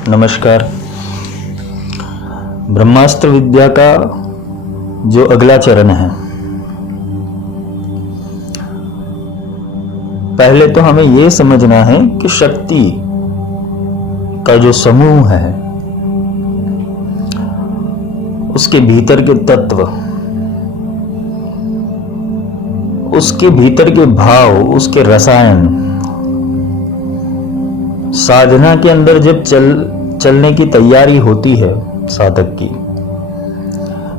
नमस्कार। ब्रह्मास्त्र विद्या का जो अगला चरण है, पहले तो हमें यह समझना है कि शक्ति का जो समूह है उसके भीतर के तत्व, उसके भीतर के भाव, उसके रसायन साधना के अंदर जब चलने की तैयारी होती है साधक की,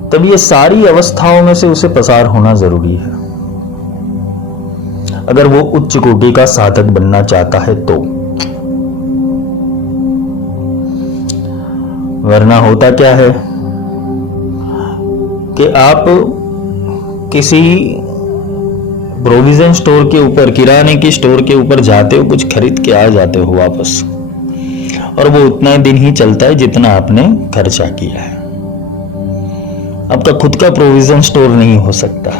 तब ये सारी अवस्थाओं में से उसे पसार होना जरूरी है अगर वो उच्च कोटि का साधक बनना चाहता है तो। वरना होता क्या है कि आप किसी प्रोविजन स्टोर के ऊपर, किराने की स्टोर के ऊपर जाते हो, कुछ खरीद के आ जाते हो वापस, और वो उतना दिन ही चलता है जितना आपने खर्चा किया है। आपका खुद का प्रोविजन स्टोर नहीं हो सकता।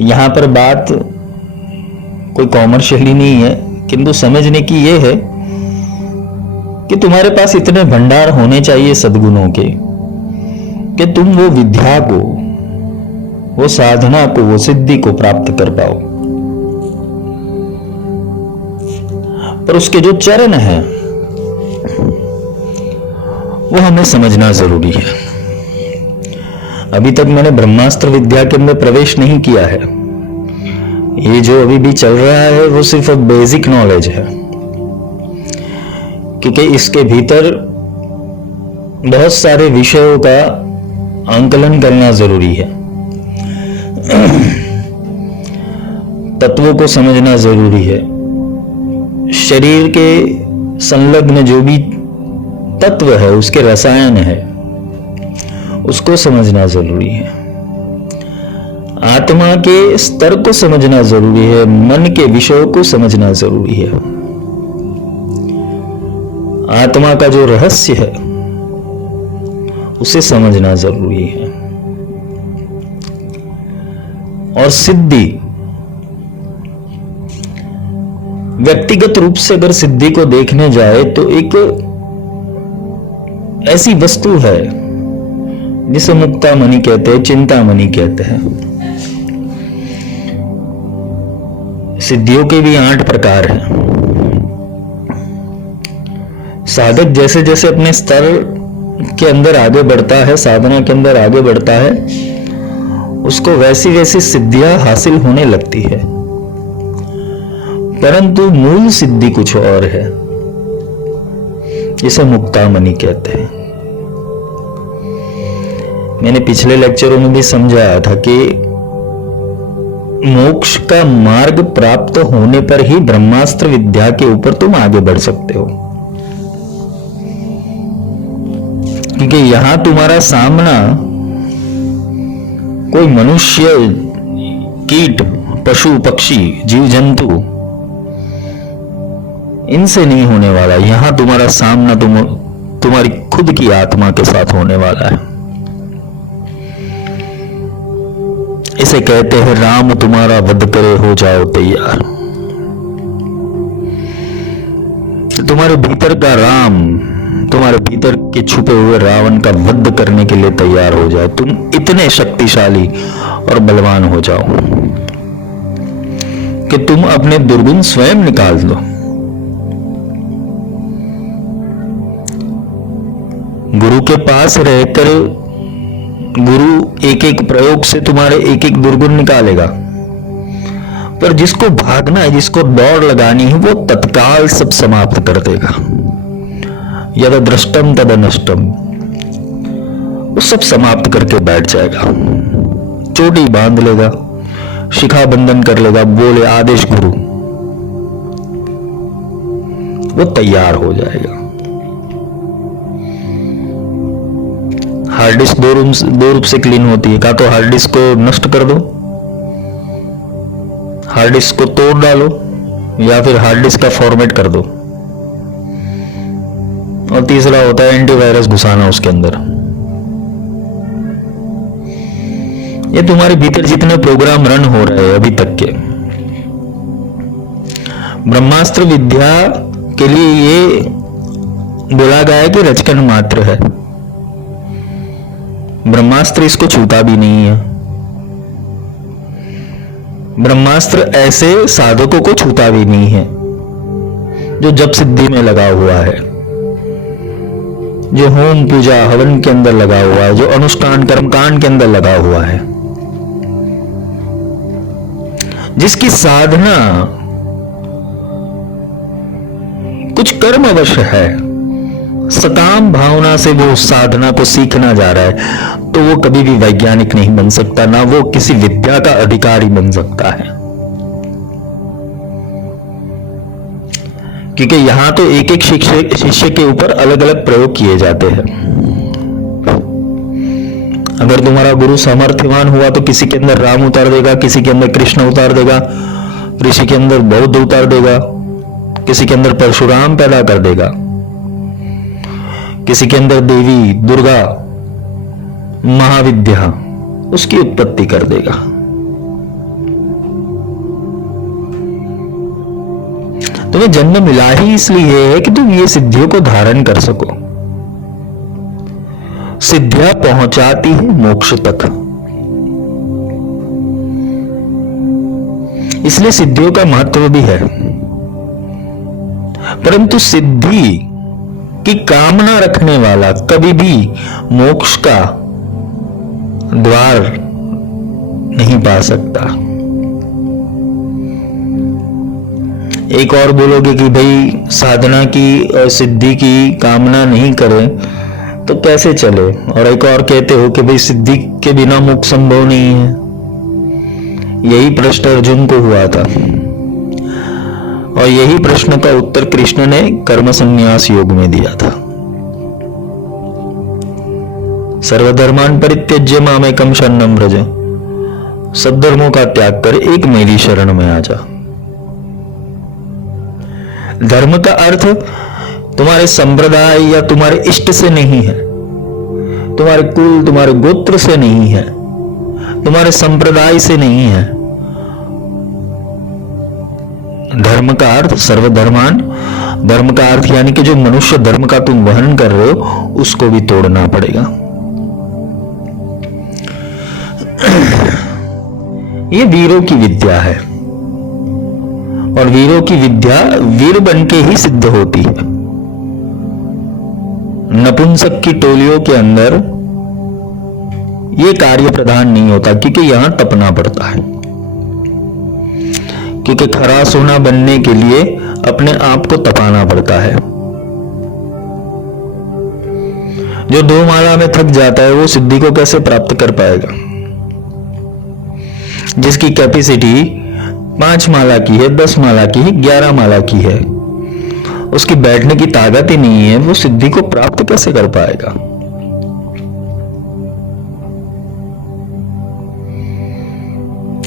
यहां पर बात कोई कॉमर्शियली नहीं है, किंतु समझने की यह है कि तुम्हारे पास इतने भंडार होने चाहिए सद्गुणों के कि तुम वो विद्या को, वो साधना को, वो सिद्धि को प्राप्त कर पाओ। पर उसके जो चरण है वो हमें समझना जरूरी है। अभी तक मैंने ब्रह्मास्त्र विद्या के अंदर प्रवेश नहीं किया है। ये जो अभी भी चल रहा है वो सिर्फ बेसिक नॉलेज है, क्योंकि इसके भीतर बहुत सारे विषयों का आंकलन करना जरूरी है। तत्वों को समझना जरूरी है। शरीर के संलग्न जो भी तत्व है, उसके रसायन है, उसको समझना जरूरी है। आत्मा के स्तर को समझना जरूरी है। मन के विषयों को समझना जरूरी है। आत्मा का जो रहस्य है उसे समझना जरूरी है। और सिद्धि, व्यक्तिगत रूप से अगर सिद्धि को देखने जाए तो एक ऐसी वस्तु है जिसे मुक्तामणि कहते हैं, चिंतामणि कहते हैं। सिद्धियों के भी 8 प्रकार हैं। साधक जैसे जैसे अपने स्तर के अंदर आगे बढ़ता है, साधना के अंदर आगे बढ़ता है, उसको वैसी वैसी सिद्धियां हासिल होने लगती है। परंतु मूल सिद्धि कुछ और है, जिसे मुक्तामणि कहते हैं। मैंने पिछले लेक्चरों में भी समझाया था कि मोक्ष का मार्ग प्राप्त होने पर ही ब्रह्मास्त्र विद्या के ऊपर तुम आगे बढ़ सकते हो, क्योंकि यहां तुम्हारा सामना कोई मनुष्य, कीट, पशु, पक्षी, जीव जंतु, इनसे नहीं होने वाला। यहां तुम्हारा सामना तुम्हारी खुद की आत्मा के साथ होने वाला है। इसे कहते हैं राम तुम्हारा वध करे हो जाओ तैयार। तुम्हारे भीतर का राम, तुम्हारे भीतर के छुपे हुए रावण का वध करने के लिए तैयार हो जाए। तुम इतने शक्तिशाली और बलवान हो जाओ कि तुम अपने दुर्गुण स्वयं निकाल दो। गुरु के पास रहकर गुरु एक एक प्रयोग से तुम्हारे एक एक दुर्गुण निकालेगा, पर जिसको भागना है, जिसको दौड़ लगानी है, वो तत्काल सब समाप्त कर देगा। यद दृष्टम तद नष्टम, वो सब समाप्त करके बैठ जाएगा। चोटी बांध लेगा, शिखा बंधन कर लेगा, बोले आदेश गुरु, वो तैयार हो जाएगा। हार्ड डिस्क दो रूप से क्लीन होती है। का तो हार्ड डिस्क को नष्ट कर दो, हार्ड डिस्क को तोड़ डालो, या फिर हार्ड डिस्क का फॉर्मेट कर दो, और तीसरा होता है एंटीवायरस घुसाना उसके अंदर। ये तुम्हारे भीतर जितने प्रोग्राम रन हो रहे हैं अभी तक के, ब्रह्मास्त्र विद्या के लिए ये बोला गया है कि रचकन मात्र है। ब्रह्मास्त्र इसको छूता भी नहीं है। ब्रह्मास्त्र ऐसे साधकों को छूता भी नहीं है जो जप सिद्धि में लगा हुआ है, जो होम पूजा हवन के अंदर लगा हुआ है, जो अनुष्ठान कर्मकांड के अंदर लगा हुआ है, जिसकी साधना कुछ कर्म अवश्य है, सकाम भावना से वो साधना को सीखना जा रहा है, तो वो कभी भी वैज्ञानिक नहीं बन सकता, ना वो किसी विद्या का अधिकारी बन सकता है। क्योंकि यहां तो एक एक शिष्य के ऊपर अलग अलग प्रयोग किए जाते हैं। अगर तुम्हारा गुरु सामर्थ्यवान हुआ तो किसी के अंदर राम उतार देगा, किसी के अंदर कृष्ण उतार देगा, किसी के अंदर बौद्ध उतार देगा, किसी के अंदर परशुराम पैदा कर देगा, किसी के अंदर देवी दुर्गा महाविद्या उसकी उत्पत्ति कर देगा। तुम्हें जन्म मिला ही इसलिए है कि तुम ये सिद्धियों को धारण कर सको। सिद्धियां पहुंचाती है मोक्ष तक, इसलिए सिद्धियों का महत्व भी है। परंतु सिद्धि की कामना रखने वाला कभी भी मोक्ष का द्वार नहीं पा सकता। एक और बोलोगे कि भाई साधना की और सिद्धि की कामना नहीं करें तो कैसे चले, और एक और कहते हो कि भाई सिद्धि के बिना मोक्ष संभव नहीं है। यही प्रश्न अर्जुन को हुआ था और यही प्रश्न का उत्तर कृष्ण ने कर्म संन्यास योग में दिया था। सर्वधर्मान परित्यज्य मामेकं शरणं व्रज, सब धर्मों का त्याग कर एक मेरी शरण में आ जा। धर्म का अर्थ तुम्हारे संप्रदाय या तुम्हारे इष्ट से नहीं है, तुम्हारे कुल तुम्हारे गोत्र से नहीं है, तुम्हारे संप्रदाय से नहीं है। धर्म का अर्थ सर्वधर्मान, धर्म का अर्थ यानी कि जो मनुष्य धर्म का तुम वहन कर रहे हो उसको भी तोड़ना पड़ेगा। ये वीरों की विद्या है और वीरों की विद्या वीर बनके ही सिद्ध होती है। नपुंसक की टोलियों के अंदर यह कार्य प्रधान नहीं होता, क्योंकि यहां तपना पड़ता है। क्योंकि खरा सोना बनने के लिए अपने आप को तपाना पड़ता है। जो 2 माला में थक जाता है वो सिद्धि को कैसे प्राप्त कर पाएगा? जिसकी कैपेसिटी 5 माला की है, 10 माला की है, 11 माला की है, उसकी बैठने की ताकत ही नहीं है, वो सिद्धि को प्राप्त कैसे कर पाएगा?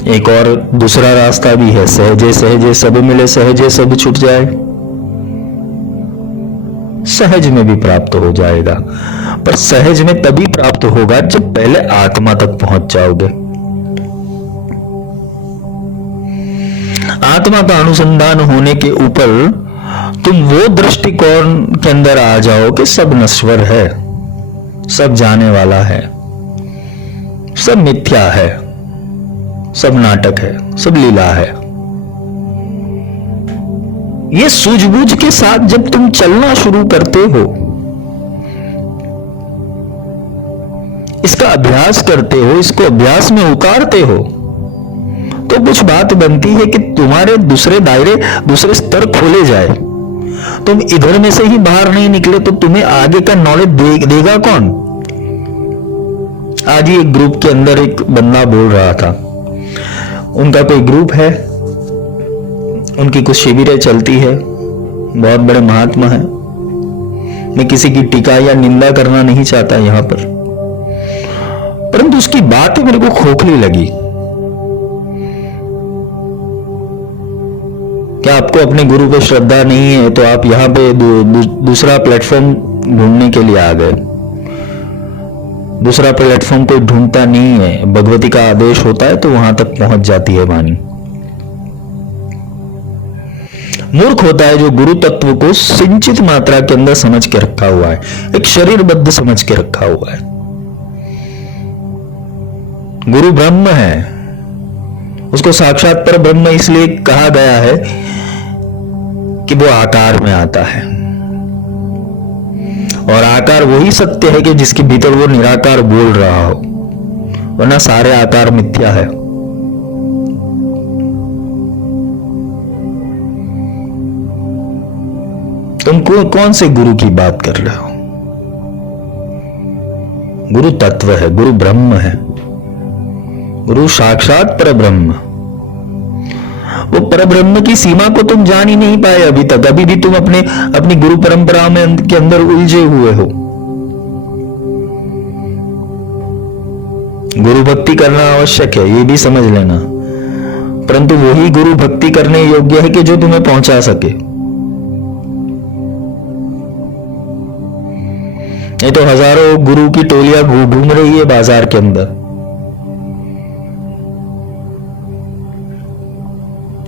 एक और दूसरा रास्ता भी है, सहजे सहजे सब मिले, सहजे सब छूट जाए। सहज में भी प्राप्त हो जाएगा, पर सहज में तभी प्राप्त होगा जब पहले आत्मा तक पहुंच जाओगे। आत्मा का अनुसंधान होने के ऊपर तुम वो दृष्टिकोण के अंदर आ जाओ कि सब नश्वर है, सब जाने वाला है, सब मिथ्या है, सब नाटक है, सब लीला है। ये सूझबूझ के साथ जब तुम चलना शुरू करते हो, इसका अभ्यास करते हो, इसको अभ्यास में उतारते हो, तो कुछ बात बनती है कि तुम्हारे दूसरे दायरे, दूसरे स्तर खोले जाए। तुम इधर में से ही बाहर नहीं निकले तो तुम्हें आगे का नॉलेज देगा कौन? आज ही एक ग्रुप के अंदर एक बंदा बोल रहा था, उनका कोई ग्रुप है, उनकी कुछ शिविरें चलती है, बहुत बड़े महात्मा है। मैं किसी की टीका या निंदा करना नहीं चाहता यहां पर, परंतु उसकी बात मेरे को खोखली लगी। क्या आपको अपने गुरु पे श्रद्धा नहीं है तो आप यहां पे दूसरा प्लेटफॉर्म ढूंढने के लिए आ गए? दूसरा प्लेटफॉर्म कोई ढूंढता नहीं है, भगवती का आदेश होता है तो वहां तक पहुंच जाती है वाणी। मूर्ख होता है जो गुरु तत्व को सिंचित मात्रा के अंदर समझ के रखा हुआ है, एक शरीरबद्ध समझ के रखा हुआ है। गुरु ब्रह्म है, उसको साक्षात पर ब्रह्म इसलिए कहा गया है कि वो आकार में आता है, और आकार वही सत्य है कि जिसके भीतर वो निराकार बोल रहा हो, वरना सारे आकार मिथ्या है। तुम कौन से गुरु की बात कर रहे हो? गुरु तत्व है, गुरु ब्रह्म है, गुरु साक्षात परब्रह्म। वो परब्रह्म की सीमा को तुम जान ही नहीं पाए अभी तक। अभी भी तुम अपनी गुरु परंपरा में के अंदर उलझे हुए हो। गुरु भक्ति करना आवश्यक है, ये भी समझ लेना, परंतु वही गुरु भक्ति करने योग्य है कि जो तुम्हें पहुंचा सके। ये तो हजारों गुरु की टोलियां घूम रही है बाजार के अंदर।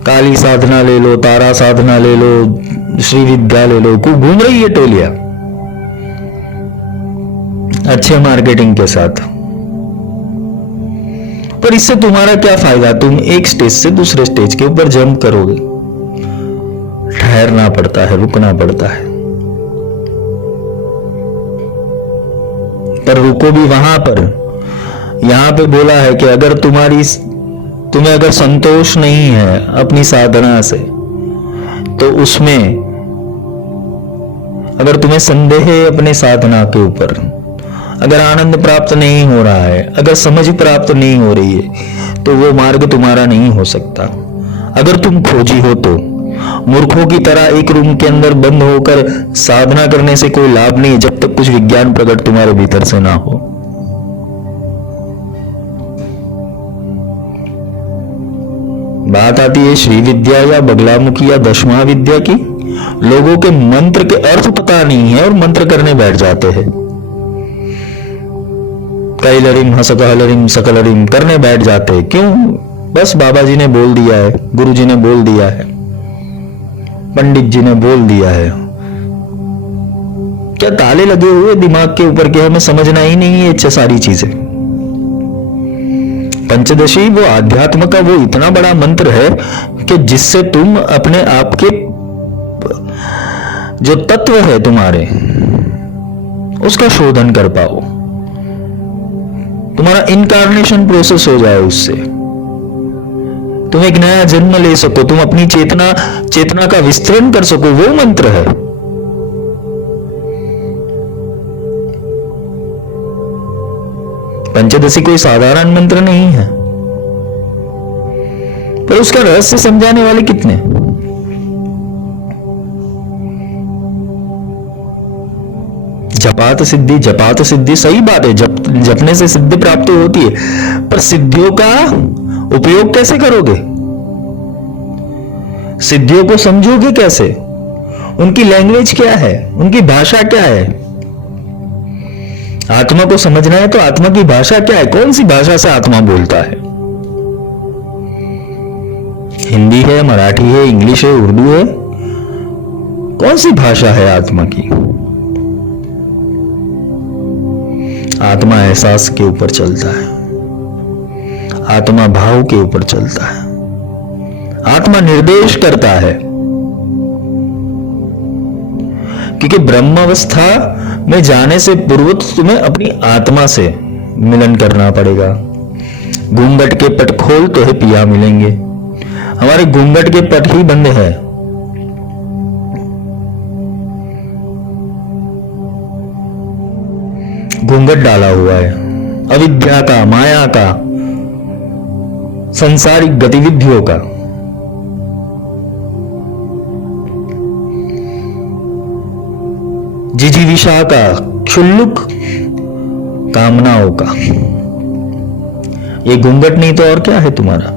काली साधना ले लो, तारा साधना ले लो, श्री विद्या ले लो, खूब घूम रही है टोलियां अच्छे मार्केटिंग के साथ। पर इससे तुम्हारा क्या फायदा? तुम एक स्टेज से दूसरे स्टेज के ऊपर जंप करोगे। ठहरना पड़ता है, रुकना पड़ता है, पर रुको भी वहां पर। यहां पे बोला है कि अगर तुम्हें अगर संतोष नहीं है अपनी साधना से, तो उसमें अगर तुम्हें संदेह है अपने साधना के ऊपर, अगर आनंद प्राप्त नहीं हो रहा है, अगर समझ प्राप्त नहीं हो रही है, तो वो मार्ग तुम्हारा नहीं हो सकता। अगर तुम खोजी हो तो मूर्खों की तरह एक रूम के अंदर बंद होकर साधना करने से कोई लाभ नहीं, जब तक कुछ विज्ञान प्रकट तुम्हारे भीतर से ना हो। बात आती है श्री विद्या या बगलामुखी या दशमा विद्या की। लोगों के मंत्र के अर्थ पता नहीं है और मंत्र करने बैठ जाते हैं। कैलरिम हसकहलरिम सकलरिम करने बैठ जाते हैं। क्यों? बस बाबा जी ने बोल दिया है, गुरु जी ने बोल दिया है, पंडित जी ने बोल दिया है। क्या ताले लगे हुए दिमाग के ऊपर के हमें समझना ही नहीं है अच्छा सारी चीजें। पंचदशी वो आध्यात्म का वो इतना बड़ा मंत्र है कि जिससे तुम अपने आप के जो तत्व है तुम्हारे, उसका शोधन कर पाओ, तुम्हारा इनकार्नेशन प्रोसेस हो जाए, उससे तुम एक नया जन्म ले सको, तुम अपनी चेतना का विस्तरण कर सको। वो मंत्र है। पंचदशी कोई साधारण मंत्र नहीं है, पर उसका रहस्य समझाने वाले कितने। जपात सिद्धि सही बात है, जपने से सिद्धि प्राप्ति होती है, पर सिद्धियों का उपयोग कैसे करोगे? सिद्धियों को समझोगे कैसे? उनकी लैंग्वेज क्या है? उनकी भाषा क्या है? आत्मा को समझना है तो आत्मा की भाषा क्या है? कौन सी भाषा से आत्मा बोलता है? हिंदी है, मराठी है, इंग्लिश है, उर्दू है? कौन सी भाषा है आत्मा की? आत्मा एहसास के ऊपर चलता है, आत्मा भाव के ऊपर चलता है, आत्मा निर्देश करता है। क्योंकि ब्रह्मावस्था में जाने से पूर्व तुम्हें अपनी आत्मा से मिलन करना पड़ेगा। घूंघट के पट खोल तो है पिया मिलेंगे। हमारे घूंघट के पट ही बंद है। घूंघट डाला हुआ है अविद्या का, माया का, संसारिक गतिविधियों का। जिजीविषा का, क्षुल्लक कामनाओं का। ये घूंघट नहीं तो और क्या है तुम्हारा?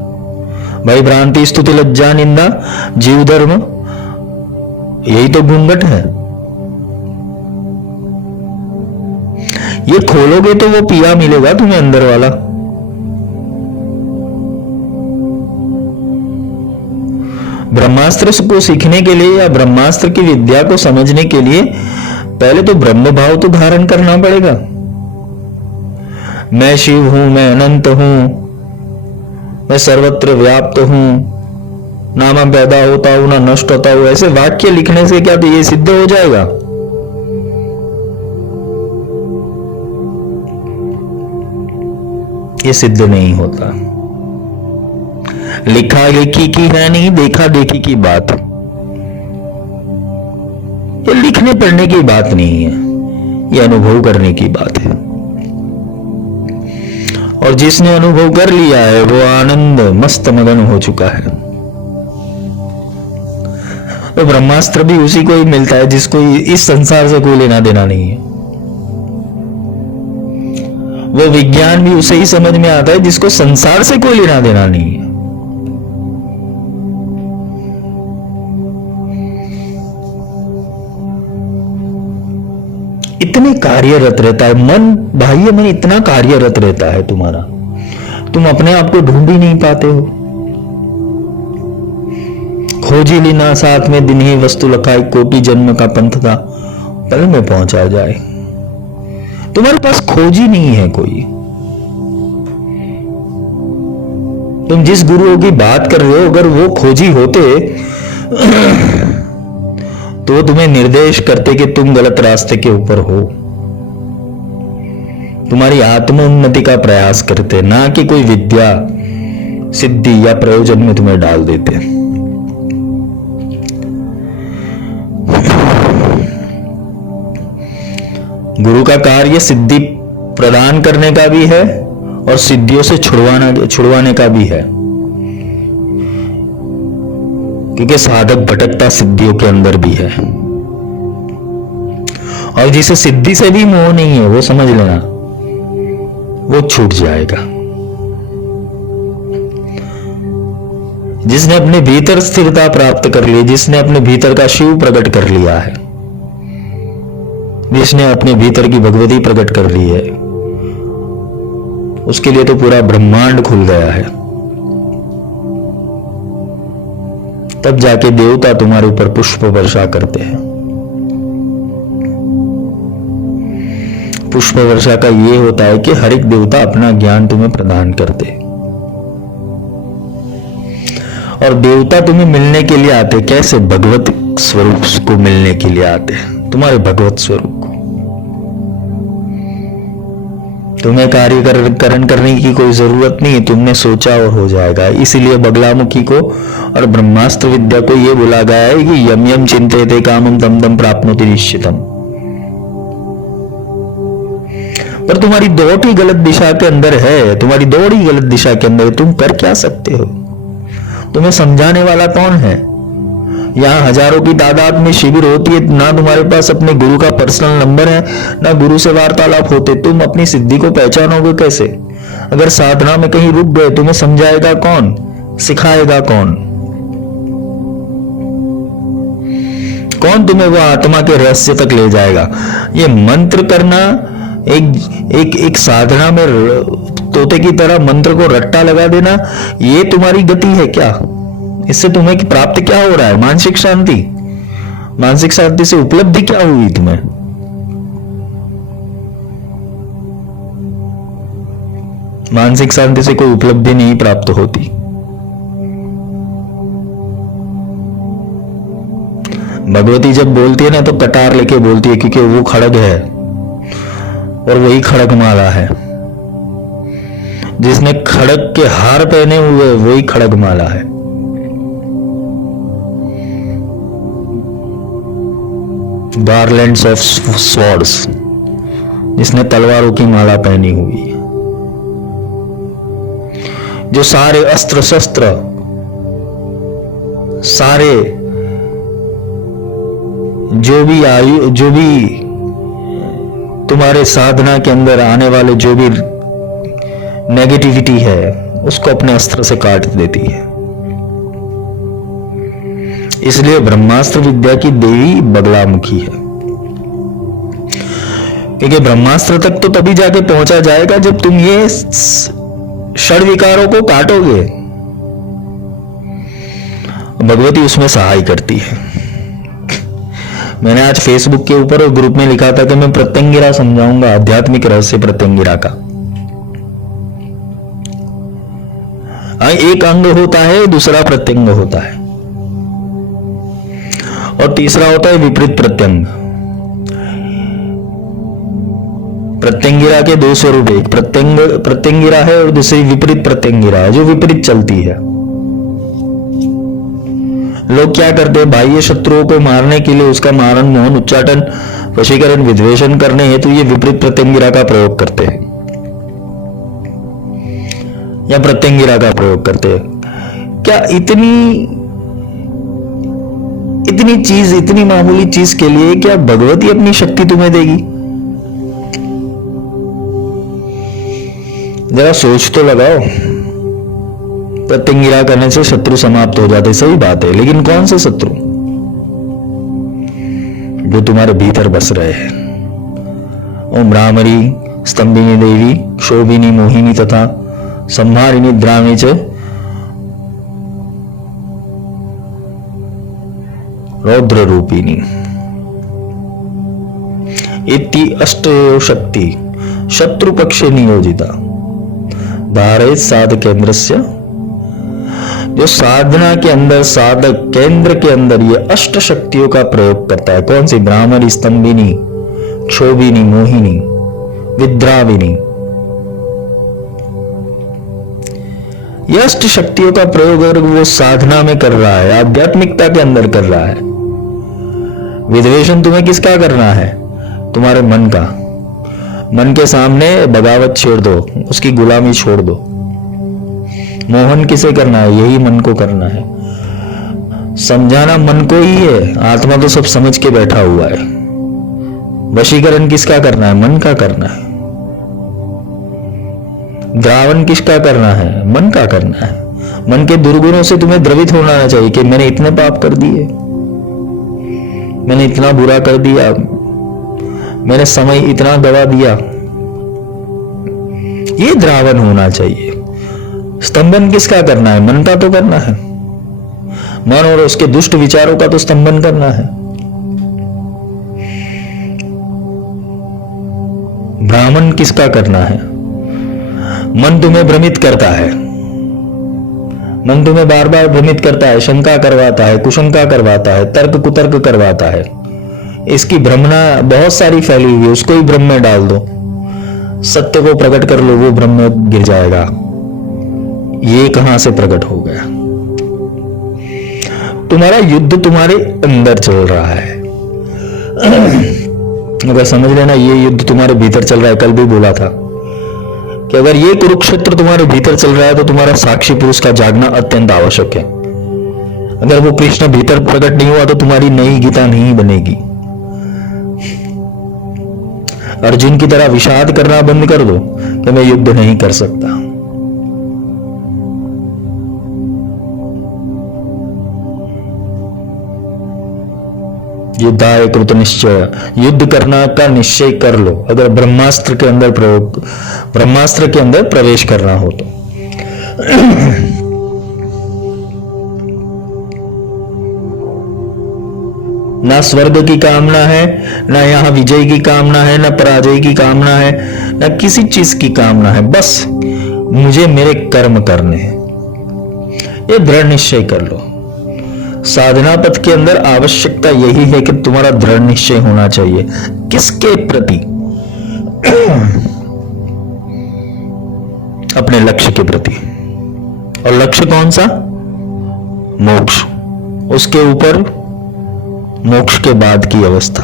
भाई भ्रांति, स्तुति, लज्जा, निंदा, जीव धर्म, यही तो घूंघट है। ये खोलोगे तो वो पिया मिलेगा तुम्हें अंदर वाला। ब्रह्मास्त्र को सीखने के लिए या ब्रह्मास्त्र की विद्या को समझने के लिए पहले तो ब्रह्म भाव तो धारण करना पड़ेगा। मैं शिव हूं, मैं अनंत हूं, मैं सर्वत्र व्याप्त हूं, ना मैं पैदा होता हूं ना नष्ट होता हूं, ऐसे वाक्य लिखने से क्या ये सिद्ध हो जाएगा? ये सिद्ध नहीं होता। लिखा लिखी की है नहीं, देखा देखी की बात। ये लिखने पढ़ने की बात नहीं है, ये अनुभव करने की बात है। और जिसने अनुभव कर लिया है वो आनंद मस्त मगन हो चुका है। तो ब्रह्मास्त्र भी उसी को ही मिलता है जिसको इस संसार से कोई लेना देना नहीं है। वो विज्ञान भी उसे ही समझ में आता है जिसको संसार से कोई लेना देना नहीं है। इतने कार्यरत रहता है मन, बाह्य मन इतना कार्यरत रहता है तुम्हारा, तुम अपने आप को ढूंढ ही नहीं पाते हो। खोजी लीना साथ में दिन ही वस्तु लखाई, कोटि जन्म का पंथ था पल में पहुंचा जाए। तुम्हारे पास खोजी नहीं है कोई। तुम जिस गुरु की बात कर रहे हो, अगर वो खोजी होते तो वो तुम्हें निर्देश करते कि तुम गलत रास्ते के ऊपर हो, तुम्हारी आत्मोन्नति का प्रयास करते, ना कि कोई विद्या सिद्धि या प्रयोजन में तुम्हें डाल देते। गुरु का कार्य सिद्धि प्रदान करने का भी है और सिद्धियों से छुड़वाने का भी है, क्योंकि साधक भटकता सिद्धियों के अंदर भी है। और जिसे सिद्धि से भी मोह नहीं है वो समझ लेना वो छूट जाएगा। जिसने अपने भीतर स्थिरता प्राप्त कर ली, जिसने अपने भीतर का शिव प्रकट कर लिया है, जिसने अपने भीतर की भगवती प्रकट कर ली है, उसके लिए तो पूरा ब्रह्मांड खुल गया है। तब जाके देवता तुम्हारे ऊपर पुष्प वर्षा करते हैं। पुष्प वर्षा का ये होता है कि हर एक देवता अपना ज्ञान तुम्हें प्रदान करते, और देवता तुम्हें मिलने के लिए आते। कैसे? भगवत स्वरूप को मिलने के लिए आते हैं, तुम्हारे भगवत स्वरूप को। तुम्हें कार्यकरण करने की कोई जरूरत नहीं है, तुमने सोचा और हो जाएगा। इसीलिए बगलामुखी को और ब्रह्मास्त्र विद्या को यह बोला गया है कि यम यम चिंतेते कामम तम तम प्राप्नोति निश्चितम। पर तुम्हारी दौड़ ही गलत दिशा के अंदर है, तुम्हारी दौड़ ही गलत दिशा के अंदर है। तुम कर क्या सकते हो? तुम्हें समझाने वाला कौन है? यहाँ हजारों की तादाद में शिविर होती है, ना तुम्हारे पास अपने गुरु का पर्सनल नंबर है, ना गुरु से वार्तालाप होते। तुम अपनी सिद्धि को पहचानोगे कैसे? अगर साधना में कहीं रुक गए, तुम्हें समझाएगा कौन? सिखाएगा कौन? कौन तुम्हें वो आत्मा के रहस्य तक ले जाएगा? ये मंत्र करना एक साधना में तोते की तरह मंत्र को रट्टा लगा देना, ये तुम्हारी गति है क्या? इससे तुम्हें प्राप्त क्या हो रहा है? मानसिक शांति। मानसिक शांति से उपलब्धि क्या हुई तुम्हें? मानसिक शांति से कोई उपलब्धि नहीं प्राप्त होती। भगवती जब बोलती है ना तो कटार लेके बोलती है, क्योंकि वो खड़ग है और वही खड़गमाला है। जिसने खड़ग के हार पहने हुए वही खड़गमाला है। गार्लैंड्स ऑफ स्वॉर्ड्स, जिसने तलवारों की माला पहनी हुई है। जो सारे अस्त्र शस्त्र, सारे जो भी तुम्हारे साधना के अंदर आने वाले जो भी नेगेटिविटी है, उसको अपने अस्त्र से काट देती है। इसलिए ब्रह्मास्त्र विद्या की देवी बगलामुखी है, क्योंकि ब्रह्मास्त्र तक तो तभी जाके पहुंचा जाएगा जब तुम ये षड विकारों को काटोगे। भगवती उसमें सहाय करती है। मैंने आज फेसबुक के ऊपर ग्रुप में लिखा था कि मैं प्रत्यंगिरा समझाऊंगा, आध्यात्मिक रहस्य प्रत्यंगिरा का। एक अंग होता है, दूसरा प्रत्यंग होता है, और तीसरा होता है विपरीत प्रत्यंग। प्रत्यंगिरा के दो स्वरूप, एक प्रत्यंगिरा है और दूसरी विपरीत प्रत्यंगिरा है, जो विपरीत चलती है। लोग क्या करते हैं, बाह्य शत्रुओं को मारने के लिए उसका मारण, मोहन, उच्चाटन, वशीकरण, विद्वेषण करने हेतु ये विपरीत प्रत्यंगिरा का प्रयोग करते हैं या प्रत्यंगिरा का प्रयोग करते हैं। क्या इतनी मामूली चीज के लिए क्या भगवती अपनी शक्ति तुम्हें देगी? जरा सोच तो लगाओ। प्रत्यंगिरा करने से शत्रु समाप्त हो जाते, सही बात है, लेकिन कौन से शत्रु? जो तुम्हारे भीतर बस रहे हैं। ओम भ्रामरी, स्तंभिनी देवी, क्षोभिनी, मोहिनी तथा संहारिणी, द्रावणी च रौद्र रूपिणी इति अष्टयो शक्ति शत्रु पक्षे नियोजिता धारयित साध केंद्रस्य। जो साधना के अंदर, साधक केंद्र के अंदर ये अष्ट शक्तियों का प्रयोग करता है। कौन सी? भ्रामरी, स्तंभिनी, क्षोभिनी, मोहिनी, विद्राविनी। ये अष्ट शक्तियों का प्रयोग अगर वो साधना में कर रहा है, आध्यात्मिकता के अंदर कर रहा है। विद्वेषण तुम्हें किसका करना है? तुम्हारे मन का। मन के सामने बगावत छेड़ दो, उसकी गुलामी छोड़ दो। मोहन किसे करना है? यही मन को करना है। समझाना मन को ही है, आत्मा तो सब समझ के बैठा हुआ है। वशीकरण किसका करना है? मन का करना है। द्रावण किसका करना है? मन का करना है। मन के दुर्गुणों से तुम्हें द्रवित होना चाहिए कि मैंने इतने पाप कर दिए, मैंने इतना बुरा कर दिया, मैंने समय इतना गवा दिया। ये द्रावण होना चाहिए। स्तंभन किसका करना है? मन का तो करना है। मन और उसके दुष्ट विचारों का तो स्तंभन करना है। ब्राह्मण किसका करना है? मन तुम्हें भ्रमित करता है, मन तुम्हें बार बार भ्रमित करता है, शंका करवाता है, कुशंका करवाता है, तर्क कुतर्क करवाता है। इसकी भ्रमना बहुत सारी फैली हुई है, उसको ही भ्रम में डाल दो। सत्य को प्रकट कर लो, वो भ्रम में गिर जाएगा। ये कहां से प्रकट हो गया? तुम्हारा युद्ध तुम्हारे अंदर चल रहा है। अगर समझ लेना, ये युद्ध तुम्हारे भीतर चल रहा है। कल भी बोला था कि अगर ये कुरुक्षेत्र तुम्हारे भीतर चल रहा है तो तुम्हारा साक्षी पुरुष का जागना अत्यंत आवश्यक है। अगर वो कृष्ण भीतर प्रकट नहीं हुआ तो तुम्हारी नई गीता नहीं बनेगी। अर्जुन की तरह विषाद करना बंद कर दो कि मैं युद्ध नहीं कर सकता। युद्धाय कृत निश्चय, युद्ध करना का निश्चय कर लो। अगर ब्रह्मास्त्र के अंदर प्रवेश करना हो तो। ना स्वर्ग की कामना है, ना यहां विजय की कामना है, ना पराजय की कामना है, ना किसी चीज की कामना है। बस मुझे मेरे कर्म करने हैं, ये दृढ़ निश्चय कर लो। साधना पथ के अंदर आवश्यकता यही है कि तुम्हारा दृढ़ निश्चय होना चाहिए। किसके प्रति? अपने लक्ष्य के प्रति। और लक्ष्य कौन सा? मोक्ष। उसके ऊपर मोक्ष के बाद की अवस्था।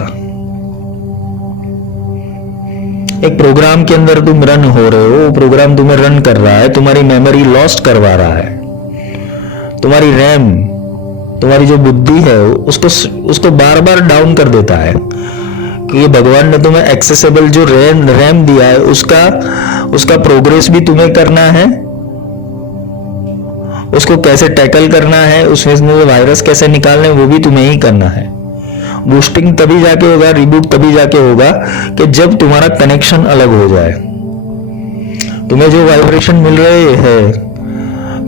एक प्रोग्राम के अंदर तुम रन हो रहे हो, प्रोग्राम तुम्हें रन कर रहा है, तुम्हारी मेमोरी लॉस्ट करवा रहा है, तुम्हारी रैम, तुम्हारी जो बुद्धि है उसको बार बार डाउन कर देता है। क्योंकि भगवान ने तुम्हें एक्सेसिबल जो रैम दिया है उसका प्रोग्रेस भी तुम्हें करना है, उसको कैसे टैकल करना है, उसमें वायरस कैसे निकालने वो भी तुम्हें ही करना है। बूस्टिंग तभी जाके होगा, रिबूट तभी जाके होगा कि जब तुम्हारा कनेक्शन अलग हो जाए। तुम्हें जो वाइब्रेशन मिल रहे हैं,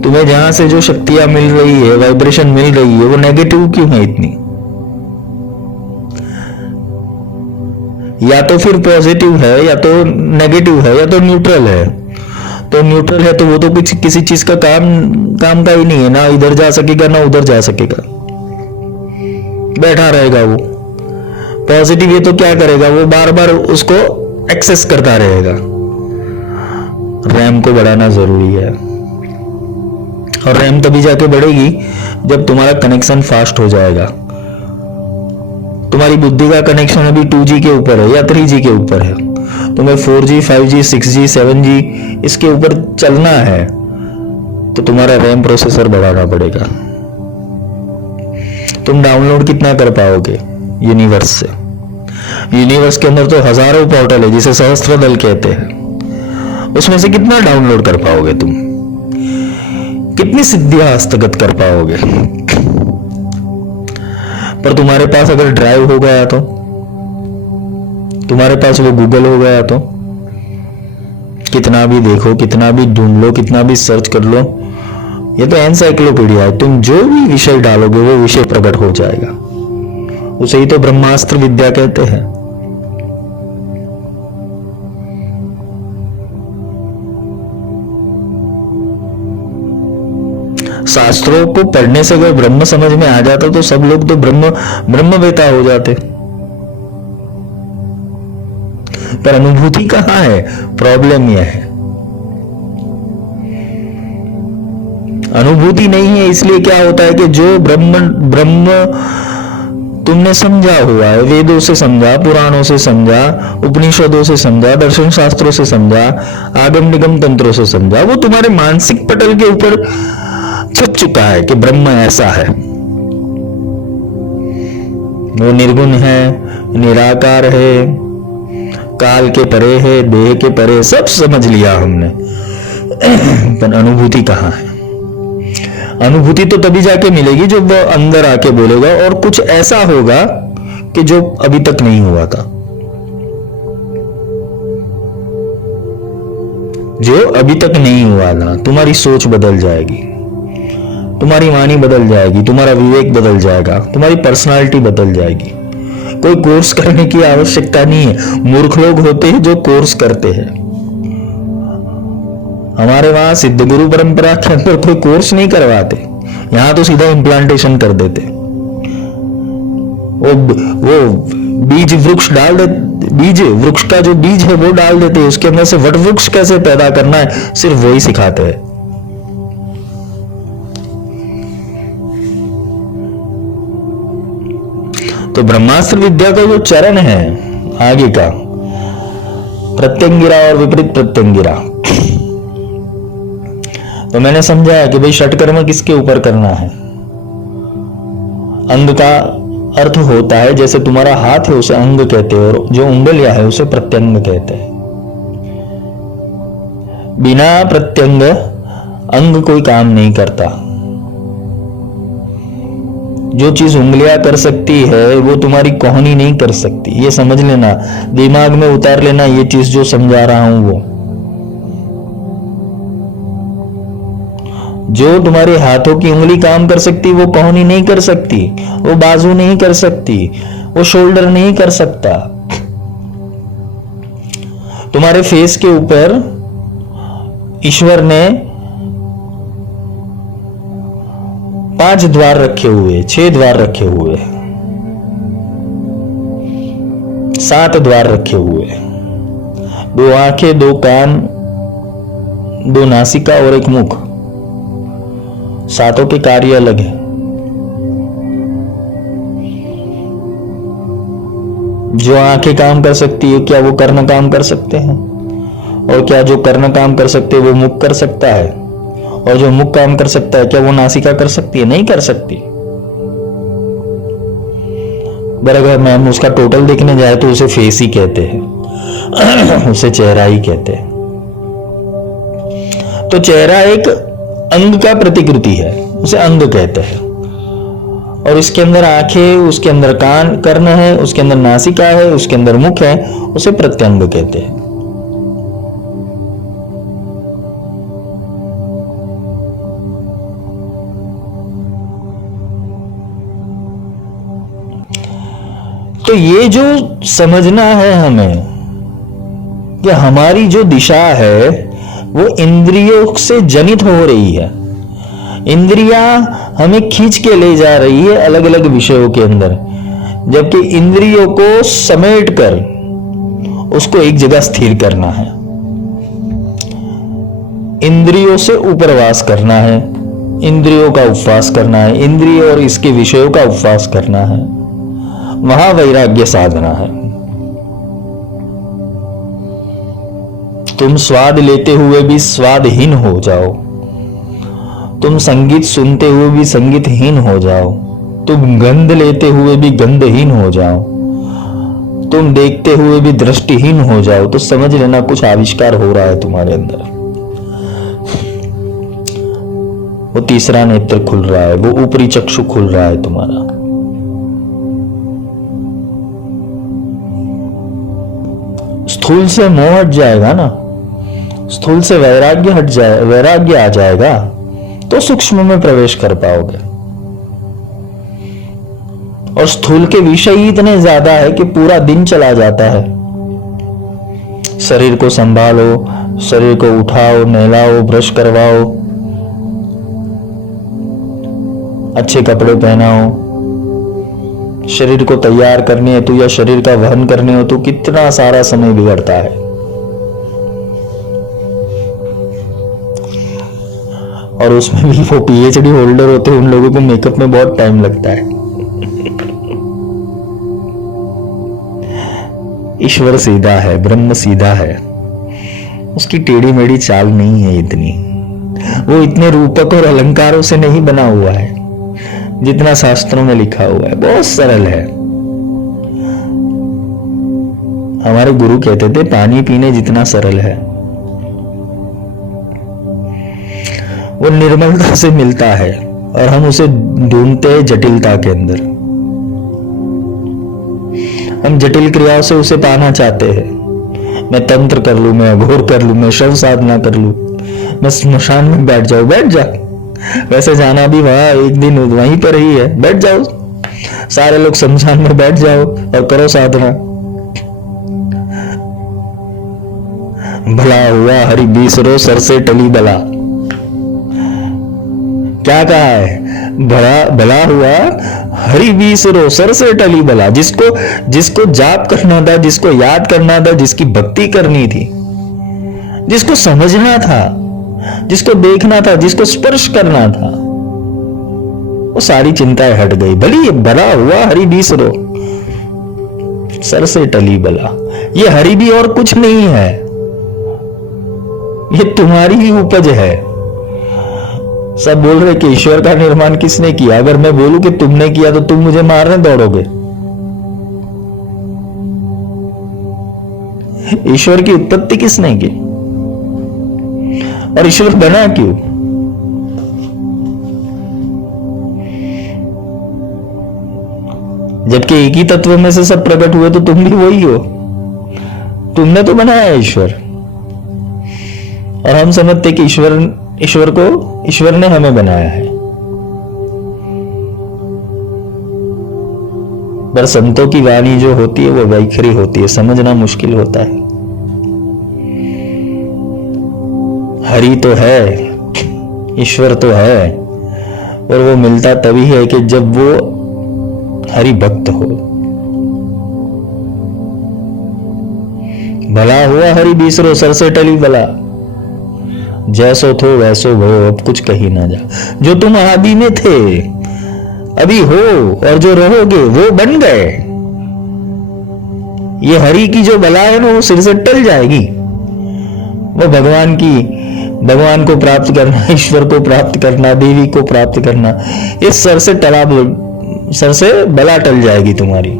तुम्हें जहां से जो शक्तियां मिल रही है, वाइब्रेशन मिल रही है, वो नेगेटिव क्यों है इतनी? या तो फिर पॉजिटिव है, या तो नेगेटिव है, या तो न्यूट्रल है। तो न्यूट्रल है तो वो तो किसी चीज का काम का ही नहीं है, ना इधर जा सकेगा ना उधर जा सकेगा, बैठा रहेगा। वो पॉजिटिव है तो क्या करेगा, वो बार बार उसको एक्सेस करता रहेगा। रैम को बढ़ाना जरूरी है, और रैम तभी जाके बढ़ेगी जब तुम्हारा कनेक्शन फास्ट हो जाएगा। तुम्हारी बुद्धि का कनेक्शन अभी 2G के ऊपर है या 3G के ऊपर है, तुम्हें 4G 5G 6G 7G इसके ऊपर चलना है, तो तुम्हारा रैम प्रोसेसर बढ़ाना पड़ेगा। तुम डाउनलोड कितना कर पाओगे यूनिवर्स से? यूनिवर्स के अंदर तो हजारों पोर्टल है, जिसे सहस्त्र दल कहते हैं। उसमें से कितना डाउनलोड कर पाओगे तुम? कितनी सिद्धियां हस्तगत कर पाओगे? पर तुम्हारे पास अगर ड्राइव हो गया तो, तुम्हारे पास वो गूगल हो गया तो, कितना भी देखो, कितना भी ढूंढ लो, कितना भी सर्च कर लो, ये तो एनसाइक्लोपीडिया है। तुम जो भी विषय डालोगे वो विषय प्रकट हो जाएगा। उसे ही तो ब्रह्मास्त्र विद्या कहते हैं। शास्त्रों को पढ़ने से अगर ब्रह्म समझ में आ जाता तो सब लोग तो ब्रह्मवेता हो जाते। पर अनुभूति कहां है? प्रॉब्लम यह है, अनुभूति नहीं है। इसलिए क्या होता है कि जो ब्रह्म तुमने समझा हुआ है, वेदों से समझा, पुराणों से समझा, उपनिषदों से समझा, दर्शन शास्त्रों से समझा, आगम निगम तंत्रों से समझा, वो तुम्हारे मानसिक पटल के ऊपर छप चुका है कि ब्रह्म ऐसा है, वो निर्गुण है, निराकार है, काल के परे है, देह के परे, सब समझ लिया हमने। पर अनुभूति कहां है? अनुभूति तो तभी जाके मिलेगी जब वो अंदर आके बोलेगा और कुछ ऐसा होगा कि जो अभी तक नहीं हुआ था। जो अभी तक नहीं हुआ था, तुम्हारी सोच बदल जाएगी, तुम्हारी वाणी बदल जाएगी, तुम्हारा विवेक बदल जाएगा, तुम्हारी पर्सनालिटी बदल जाएगी। कोई कोर्स करने की आवश्यकता नहीं है। मूर्ख लोग होते हैं जो कोर्स करते हैं। हमारे वहां सिद्ध गुरु परंपरा के अंदर कोई कोर्स नहीं करवाते, यहां तो सीधा इम्प्लांटेशन कर देते। वो बीज वृक्ष डाल देते, बीज वृक्ष का जो बीज है वो डाल देते हैं, उसके अंदर से वट वृक्ष कैसे पैदा करना है सिर्फ वही सिखाते हैं। तो ब्रह्मास्त्र विद्या का जो चरण है आगे का, प्रत्यंगिरा और विपरीत प्रत्यंगिरा, तो मैंने समझा है कि भाई षटकर्म किसके ऊपर करना है। अंग का अर्थ होता है, जैसे तुम्हारा हाथ है उसे अंग कहते हैं, और जो उंगलियां है उसे प्रत्यंग कहते हैं। बिना प्रत्यंग अंग कोई काम नहीं करता। जो चीज उंगलियां कर सकती है वो तुम्हारी कोहनी नहीं कर सकती, ये समझ लेना, दिमाग में उतार लेना ये चीज जो समझा रहा हूं वो। जो तुम्हारे हाथों की उंगली काम कर सकती वो कोहनी नहीं कर सकती, वो बाजू नहीं कर सकती, वो शोल्डर नहीं कर सकता। तुम्हारे फेस के ऊपर ईश्वर ने 5 द्वार रखे हुए, 6 द्वार रखे हुए, 7 द्वार रखे हुए, 2 आंखें, 2 कान, 2 नासिका और 1 मुख। सातों के कार्य अलग है। जो आंखें काम कर सकती है, क्या वो कर्ण काम कर सकते हैं? और क्या जो कर्ण काम कर सकते हैं वो मुख कर सकता है? और जो मुख काम कर सकता है क्या वो नासिका कर सकती है? नहीं कर सकती। अगर मैम उसका टोटल देखने जाए तो उसे फेस ही कहते हैं, उसे चेहरा ही कहते हैं। तो चेहरा एक अंग का प्रतिकृति है, उसे अंग कहते हैं। और इसके अंदर आंखें, उसके अंदर कान कर्ण है, उसके अंदर नासिका है, उसके अंदर मुख है, उसे प्रत्यंग कहते हैं। तो ये जो समझना है हमें कि हमारी जो दिशा है वो इंद्रियों से जनित हो रही है। इंद्रियां हमें खींच के ले जा रही है अलग अलग विषयों के अंदर, जबकि इंद्रियों को समेट कर उसको एक जगह स्थिर करना है, इंद्रियों से उपरवास करना है, इंद्रियों का उपवास करना है, इंद्रिय और इसके विषयों का उपवास करना है, वहां वैराग्य साधना है। तुम स्वाद लेते हुए भी स्वादहीन हो जाओ, तुम संगीत सुनते हुए भी संगीतहीन हो जाओ, तुम गंध लेते हुए भी गंधहीन हो जाओ, तुम देखते हुए भी दृष्टिहीन हो जाओ, तो समझ लेना कुछ आविष्कार हो रहा है तुम्हारे अंदर। वो तीसरा नेत्र खुल रहा है, वो ऊपरी चक्षु खुल रहा है तुम्हारा। स्थूल से मोह हट जाएगा ना, स्थूल से वैराग्य हट जाए, वैराग्य आ जाएगा तो सूक्ष्म में प्रवेश कर पाओगे। और स्थूल के विषय ही इतने ज्यादा है कि पूरा दिन चला जाता है। शरीर को संभालो, शरीर को उठाओ, नहलाओ, ब्रश करवाओ, अच्छे कपड़े पहनाओ, शरीर को तैयार करने हेतु या शरीर का वहन करने हेतु कितना सारा समय बिगड़ता है। और उसमें भी वो पीएचडी होल्डर होते हैं, उन लोगों को मेकअप में बहुत टाइम लगता है। ईश्वर सीधा है, ब्रह्म सीधा है, उसकी टेढ़ी मेढ़ी चाल नहीं है इतनी, वो इतने रूपक और अलंकारों से नहीं बना हुआ है जितना शास्त्रों में लिखा हुआ है, बहुत सरल है। हमारे गुरु कहते थे पानी पीने जितना सरल है। वो निर्मलता से मिलता है और हम उसे ढूंढते हैं जटिलता के अंदर। हम जटिल क्रियाओं से उसे पाना चाहते हैं। मैं तंत्र कर लूं, मैं अघोर कर लूं, मैं शव साधना कर लूं, मैं स्मशान में बैठ जाऊं, बैठ जा। वैसे जाना भी वहां एक दिन वहीं पर ही है, बैठ जाओ, सारे लोग शमशान में बैठ जाओ और करो साधना। भला हुआ हरि बीसरो सर से टली बला। क्या कहा है? भला हुआ हरि बीसरो सर से टली बला। जिसको जाप करना था, जिसको याद करना था, जिसकी भक्ति करनी थी, जिसको समझना था, जिसको देखना था, जिसको स्पर्श करना था, वो सारी चिंताएं हट गई। भली भला हुआ हरि बीसरो सर से टली बला। ये हरि भी और कुछ नहीं है, ये तुम्हारी ही उपज है। सब बोल रहे कि ईश्वर का निर्माण किसने किया। अगर मैं बोलूं कि तुमने किया तो तुम मुझे मारने दौड़ोगे। ईश्वर की उत्पत्ति किसने की और ईश्वर बना क्यों? जबकि एक ही तत्व में से सब प्रकट हुए तो तुम भी वही हो। तुमने तो बनाया ईश्वर। और हम समझते कि ईश्वर ने हमें बनाया है। पर संतों की वाणी जो होती है वो वैखरी होती है, समझना मुश्किल होता है। हरि तो है, ईश्वर तो है, और वो मिलता तभी है कि जब वो हरि भक्त हो। भला हुआ हरि बीसरो सर से टली बला। जैसो थो वैसो हो, अब कुछ कही ना जा। जो तुम आदि में थे, अभी हो, और जो रहोगे वो बन गए। ये हरि की जो बला है ना, वो सिर से टल जाएगी। वो भगवान को प्राप्त करना, ईश्वर को प्राप्त करना, देवी को प्राप्त करना, इस सर से बला टल जाएगी तुम्हारी,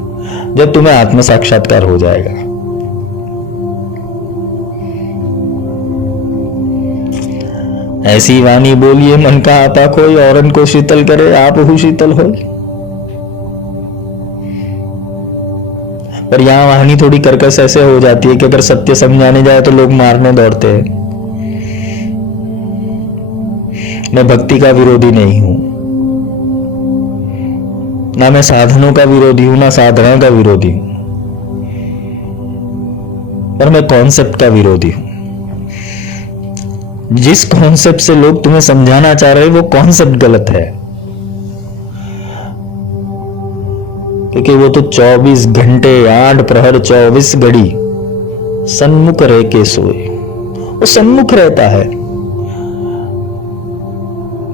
जब तुम्हें आत्म साक्षात्कार हो जाएगा। ऐसी वाणी बोलिए मन का आपा कोई, औरन को शीतल करे आप हु शीतल हो। पर यहां वाणी थोड़ी कर्कश ऐसे हो जाती है कि अगर सत्य समझाने जाए तो लोग मारने दौड़ते हैं। मैं भक्ति का विरोधी नहीं हूं, ना मैं साधनों का विरोधी हूं, ना साधना का विरोधी हूं, पर मैं कॉन्सेप्ट का विरोधी हूं। जिस कॉन्सेप्ट से लोग तुम्हें समझाना चाह रहे हैं वो कॉन्सेप्ट गलत है, क्योंकि वो तो 24 घंटे 8 प्रहर 24 घड़ी सन्मुख रह के सोए, वो सन्मुख रहता है।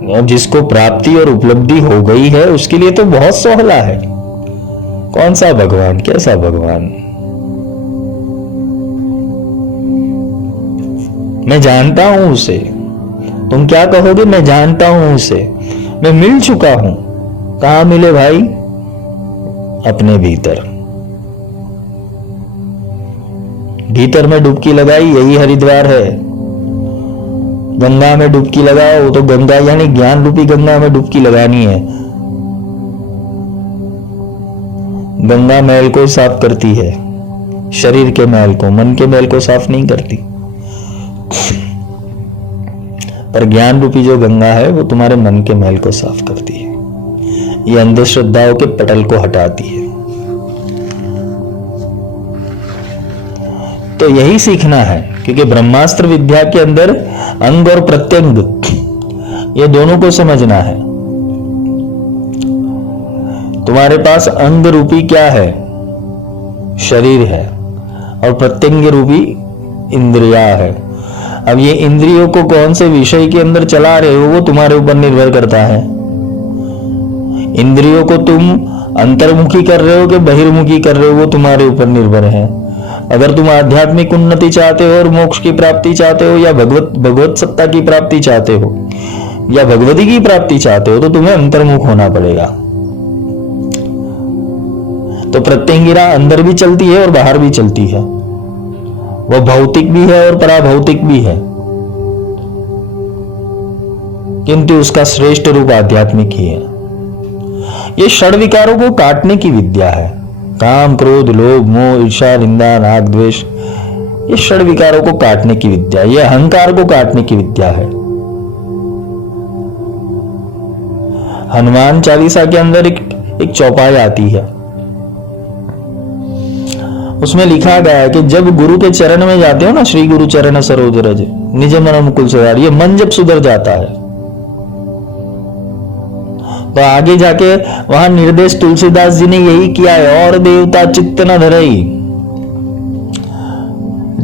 और जिसको प्राप्ति और उपलब्धि हो गई है उसके लिए तो बहुत सोहला है। कौन सा भगवान, कैसा भगवान? मैं जानता हूं उसे। तुम क्या कहोगे? मैं जानता हूं उसे, मैं मिल चुका हूं। कहां मिले भाई? अपने भीतर। भीतर में डुबकी लगाई, यही हरिद्वार है। गंगा में डुबकी लगाओ तो गंगा यानी ज्ञान रूपी गंगा में डुबकी लगानी है। गंगा मैल को साफ करती है, शरीर के मैल को, मन के मैल को साफ नहीं करती। पर ज्ञान रूपी जो गंगा है वो तुम्हारे मन के मैल को साफ करती है, ये अंधश्रद्धाओं के पटल को हटाती है। तो यही सीखना है, क्योंकि ब्रह्मास्त्र विद्या के अंदर अंग और प्रत्यंग ये दोनों को समझना है। तुम्हारे पास अंग रूपी क्या है? शरीर है, और प्रत्यंग रूपी इंद्रिया है। अब ये इंद्रियों को कौन से विषय के अंदर चला रहे हो वो तुम्हारे ऊपर निर्भर करता है। इंद्रियों को तुम अंतर्मुखी कर रहे हो कि बहिर्मुखी कर रहे हो वो तुम्हारे ऊपर निर्भर है। अगर तुम आध्यात्मिक उन्नति चाहते हो और मोक्ष की प्राप्ति चाहते हो, या भगवत सत्ता की प्राप्ति चाहते हो, या भगवती की प्राप्ति चाहते हो, तो तुम्हें अंतर्मुख होना पड़ेगा। तो प्रत्यंगिरा अंदर भी चलती है और बाहर भी चलती है, वह भौतिक भी है और पराभौतिक भी है, किंतु उसका श्रेष्ठ रूप आध्यात्मिक ही है। ये षड विकारों को काटने की विद्या है। काम, क्रोध, लोभ, मोह, ईर्ष्या, निंदा, राग, द्वेष, ये षड विकारों को काटने की विद्या, ये अहंकार को काटने की विद्या है। हनुमान चालीसा के अंदर एक चौपाई आती है, उसमें लिखा गया है कि जब गुरु के चरण में जाते हो ना, श्री गुरु चरण सरोज रज निज मन मुकुल सवार, ये मन जब सुधर जाता है तो आगे जाके वहां निर्देश तुलसीदास जी ने यही किया है, और देवता चित्त न धरई।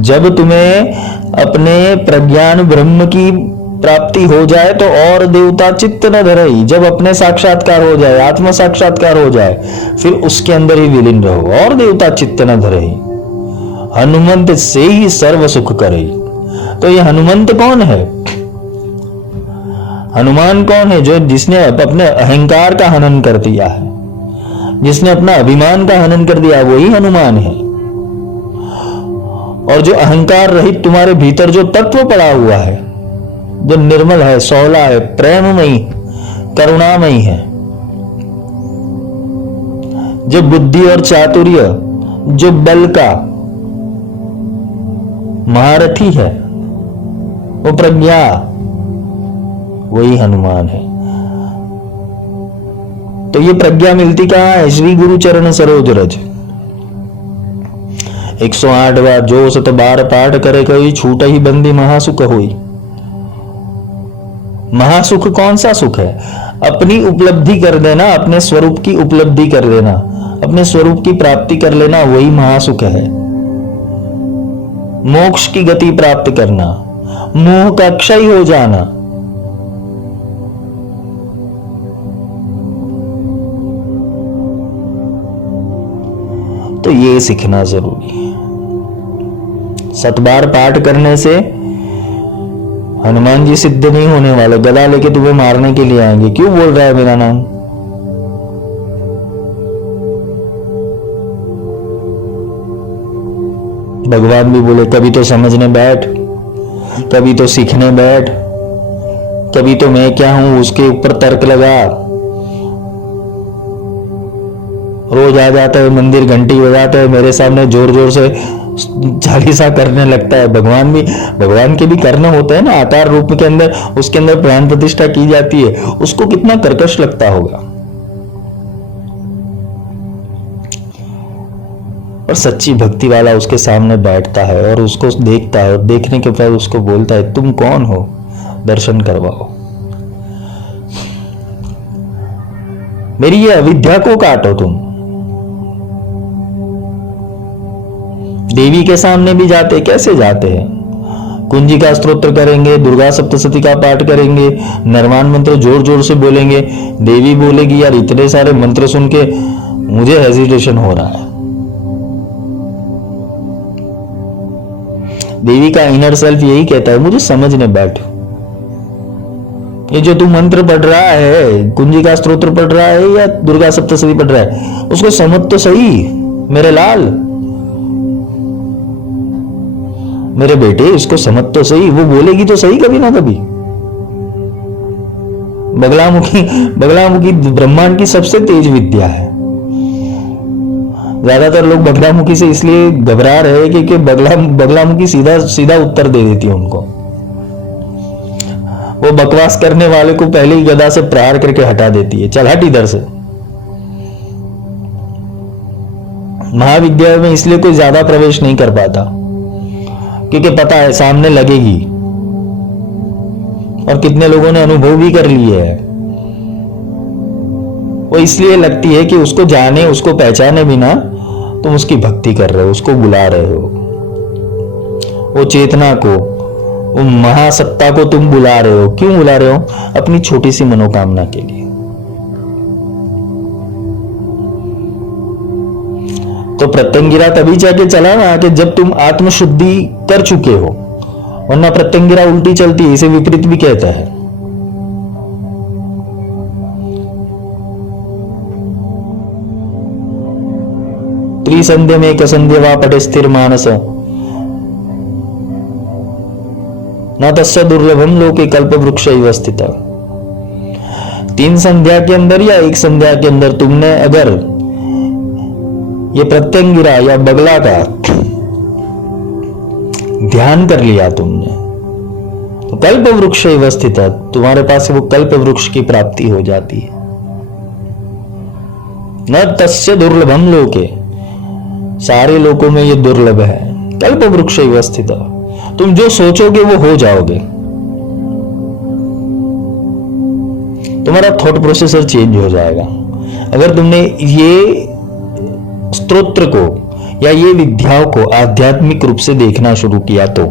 जब तुम्हें अपने प्रज्ञान ब्रह्म की प्राप्ति हो जाए तो और देवता चित्त न धरई, जब अपने साक्षात्कार हो जाए, आत्म साक्षात्कार हो जाए, फिर उसके अंदर ही विलीन रहो, और देवता चित्त न धरई। हनुमंत से ही सर्व सुख करे। तो ये हनुमंत कौन है? हनुमान कौन है? जो जिसने अपने अहंकार का हनन कर दिया है, जिसने अपना अभिमान का हनन कर दिया, वही हनुमान है। और जो अहंकार रहित तुम्हारे भीतर जो तत्व पड़ा हुआ है, जो निर्मल है, सोहला है, प्रेममयी, करुणामयी है, जो बुद्धि और चातुर्य, जो बल का महारथी है, वो प्रज्ञा, वही हनुमान है। तो ये प्रज्ञा मिलती कहां है? श्री गुरु चरण सरोज रज। 108 बार जो सत बार पाठ करे कोई, छूट ही बंदी महासुख होई। महासुख कौन सा सुख है? अपनी उपलब्धि कर देना, अपने स्वरूप की उपलब्धि कर लेना, अपने स्वरूप की प्राप्ति कर लेना, वही महासुख है। मोक्ष की गति प्राप्त करना, मोह का क्षय हो जाना, तो ये सीखना जरूरी है। सतबार पाठ करने से हनुमान जी सिद्ध नहीं होने वाले, गदा लेके तुम्हें मारने के लिए आएंगे। क्यों बोल रहा है मेरा नाम? भगवान भी बोले कभी तो समझने बैठ, कभी तो सीखने बैठ, कभी तो मैं क्या हूं उसके ऊपर तर्क लगा। रोज आ जाता है मंदिर, घंटी बजाता है मेरे सामने, जोर जोर से चालीसा करने लगता है। भगवान के भी कर्म होते हैं ना, आकार रूप के अंदर, उसके अंदर प्राण प्रतिष्ठा की जाती है, उसको कितना कर्कश लगता होगा। और सच्ची भक्ति वाला उसके सामने बैठता है और उसको देखता है और देखने के बाद उसको बोलता है, तुम कौन हो, दर्शन करवाओ, मेरी ये अविद्या को काटो। तुम देवी के सामने भी जाते, कैसे जाते हैं? कुंजी का स्तोत्र करेंगे, दुर्गा सप्तशती का पाठ करेंगे, निर्वाण मंत्र जोर जोर से बोलेंगे। देवी बोलेगी, यार इतने सारे मंत्र सुन के मुझे हेजिटेशन हो रहा है। देवी का इनर सेल्फ यही कहता है, मुझे समझने बैठ। ये जो तू मंत्र पढ़ रहा है, कुंजी का स्तोत्र पढ़ रहा है या दुर्गा सप्तशती पढ़ रहा है, उसको समझ तो सही मेरे लाल, मेरे बेटे, इसको समझ तो सही। वो बोलेगी तो सही कभी ना कभी। बगलामुखी ब्रह्मांड की सबसे तेज विद्या है। ज्यादातर लोग बगलामुखी से इसलिए घबरा रहे हैं क्योंकि बगलामुखी सीधा सीधा उत्तर दे देती है उनको। वो बकवास करने वाले को पहले ही गदा से प्रहार करके हटा देती है, चल हट इधर से। महाविद्यालय में इसलिए कोई ज्यादा प्रवेश नहीं कर पाता क्योंकि पता है सामने लगेगी, और कितने लोगों ने अनुभव भी कर लिए है। वो इसलिए लगती है कि उसको जाने, उसको पहचाने बिना तुम उसकी भक्ति कर रहे हो, उसको बुला रहे हो, वो चेतना को, वो महासत्ता को तुम बुला रहे हो। क्यों बुला रहे हो? अपनी छोटी सी मनोकामना के लिए। तो प्रत्यंगिरा तभी जाके चला ना कि जब तुम आत्मशुद्धि कर चुके हो, वरना प्रत्यंगिरा उल्टी चलती है, इसे विपरीत भी कहता है। त्रिसंध्य में एक संध्य वा पटे स्थिर मानस न तस्य दुर्लभम लोके कल्प वृक्ष स्थित। 3 संध्या के अंदर या एक संध्या के अंदर तुमने अगर ये प्रत्यंगिरा या बगला का ध्यान कर लिया तुमने, तो कल्प वृक्ष स्थित, तुम्हारे पास वो कल्प वृक्ष की प्राप्ति हो जाती है। न तस्य दुर्लभम लोके, सारे लोकों में ये दुर्लभ है। कल्प वृक्ष स्थित, तुम जो सोचोगे वो हो जाओगे। तुम्हारा थॉट प्रोसेसर चेंज हो जाएगा अगर तुमने ये स्तोत्र को या ये विद्याओं को आध्यात्मिक रूप से देखना शुरू किया तो।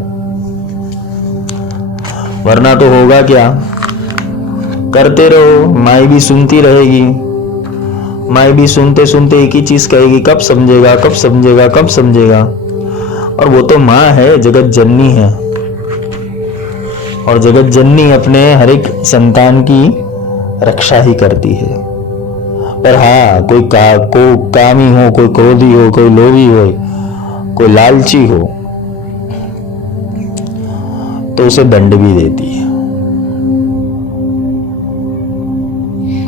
वरना तो होगा क्या, करते रहो, माई भी सुनती रहेगी, माई भी सुनते सुनते एक ही चीज कहेगी, कब समझेगा, कब समझेगा, कब समझेगा। और वो तो माँ है, जगत जननी है, और जगत जननी अपने हर एक संतान की रक्षा ही करती है। पर हाँ, कोई कामी हो, कोई क्रोधी हो, कोई लोभी हो, कोई लालची हो, तो उसे दंड भी देती है।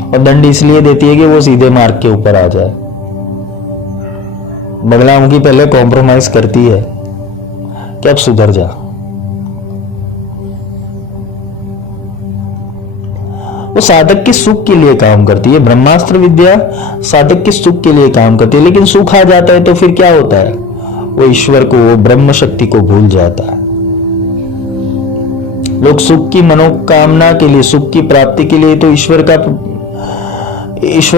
और दंड इसलिए देती है कि वो सीधे मार्ग के ऊपर आ जाए। बगलामुखी पहले कॉम्प्रोमाइज करती है कि अब सुधर जा। वो साधक के सुख के लिए काम करती है। ब्रह्मास्त्र विद्या साधक के सुख के लिए काम करती है, लेकिन सुख आ जाता है तो फिर क्या होता है? वो ईश्वर को, वो ब्रह्म शक्ति को भूल जाता है। लोग सुख की मनोकामना के लिए, सुख की प्राप्ति के लिए तो ईश्वर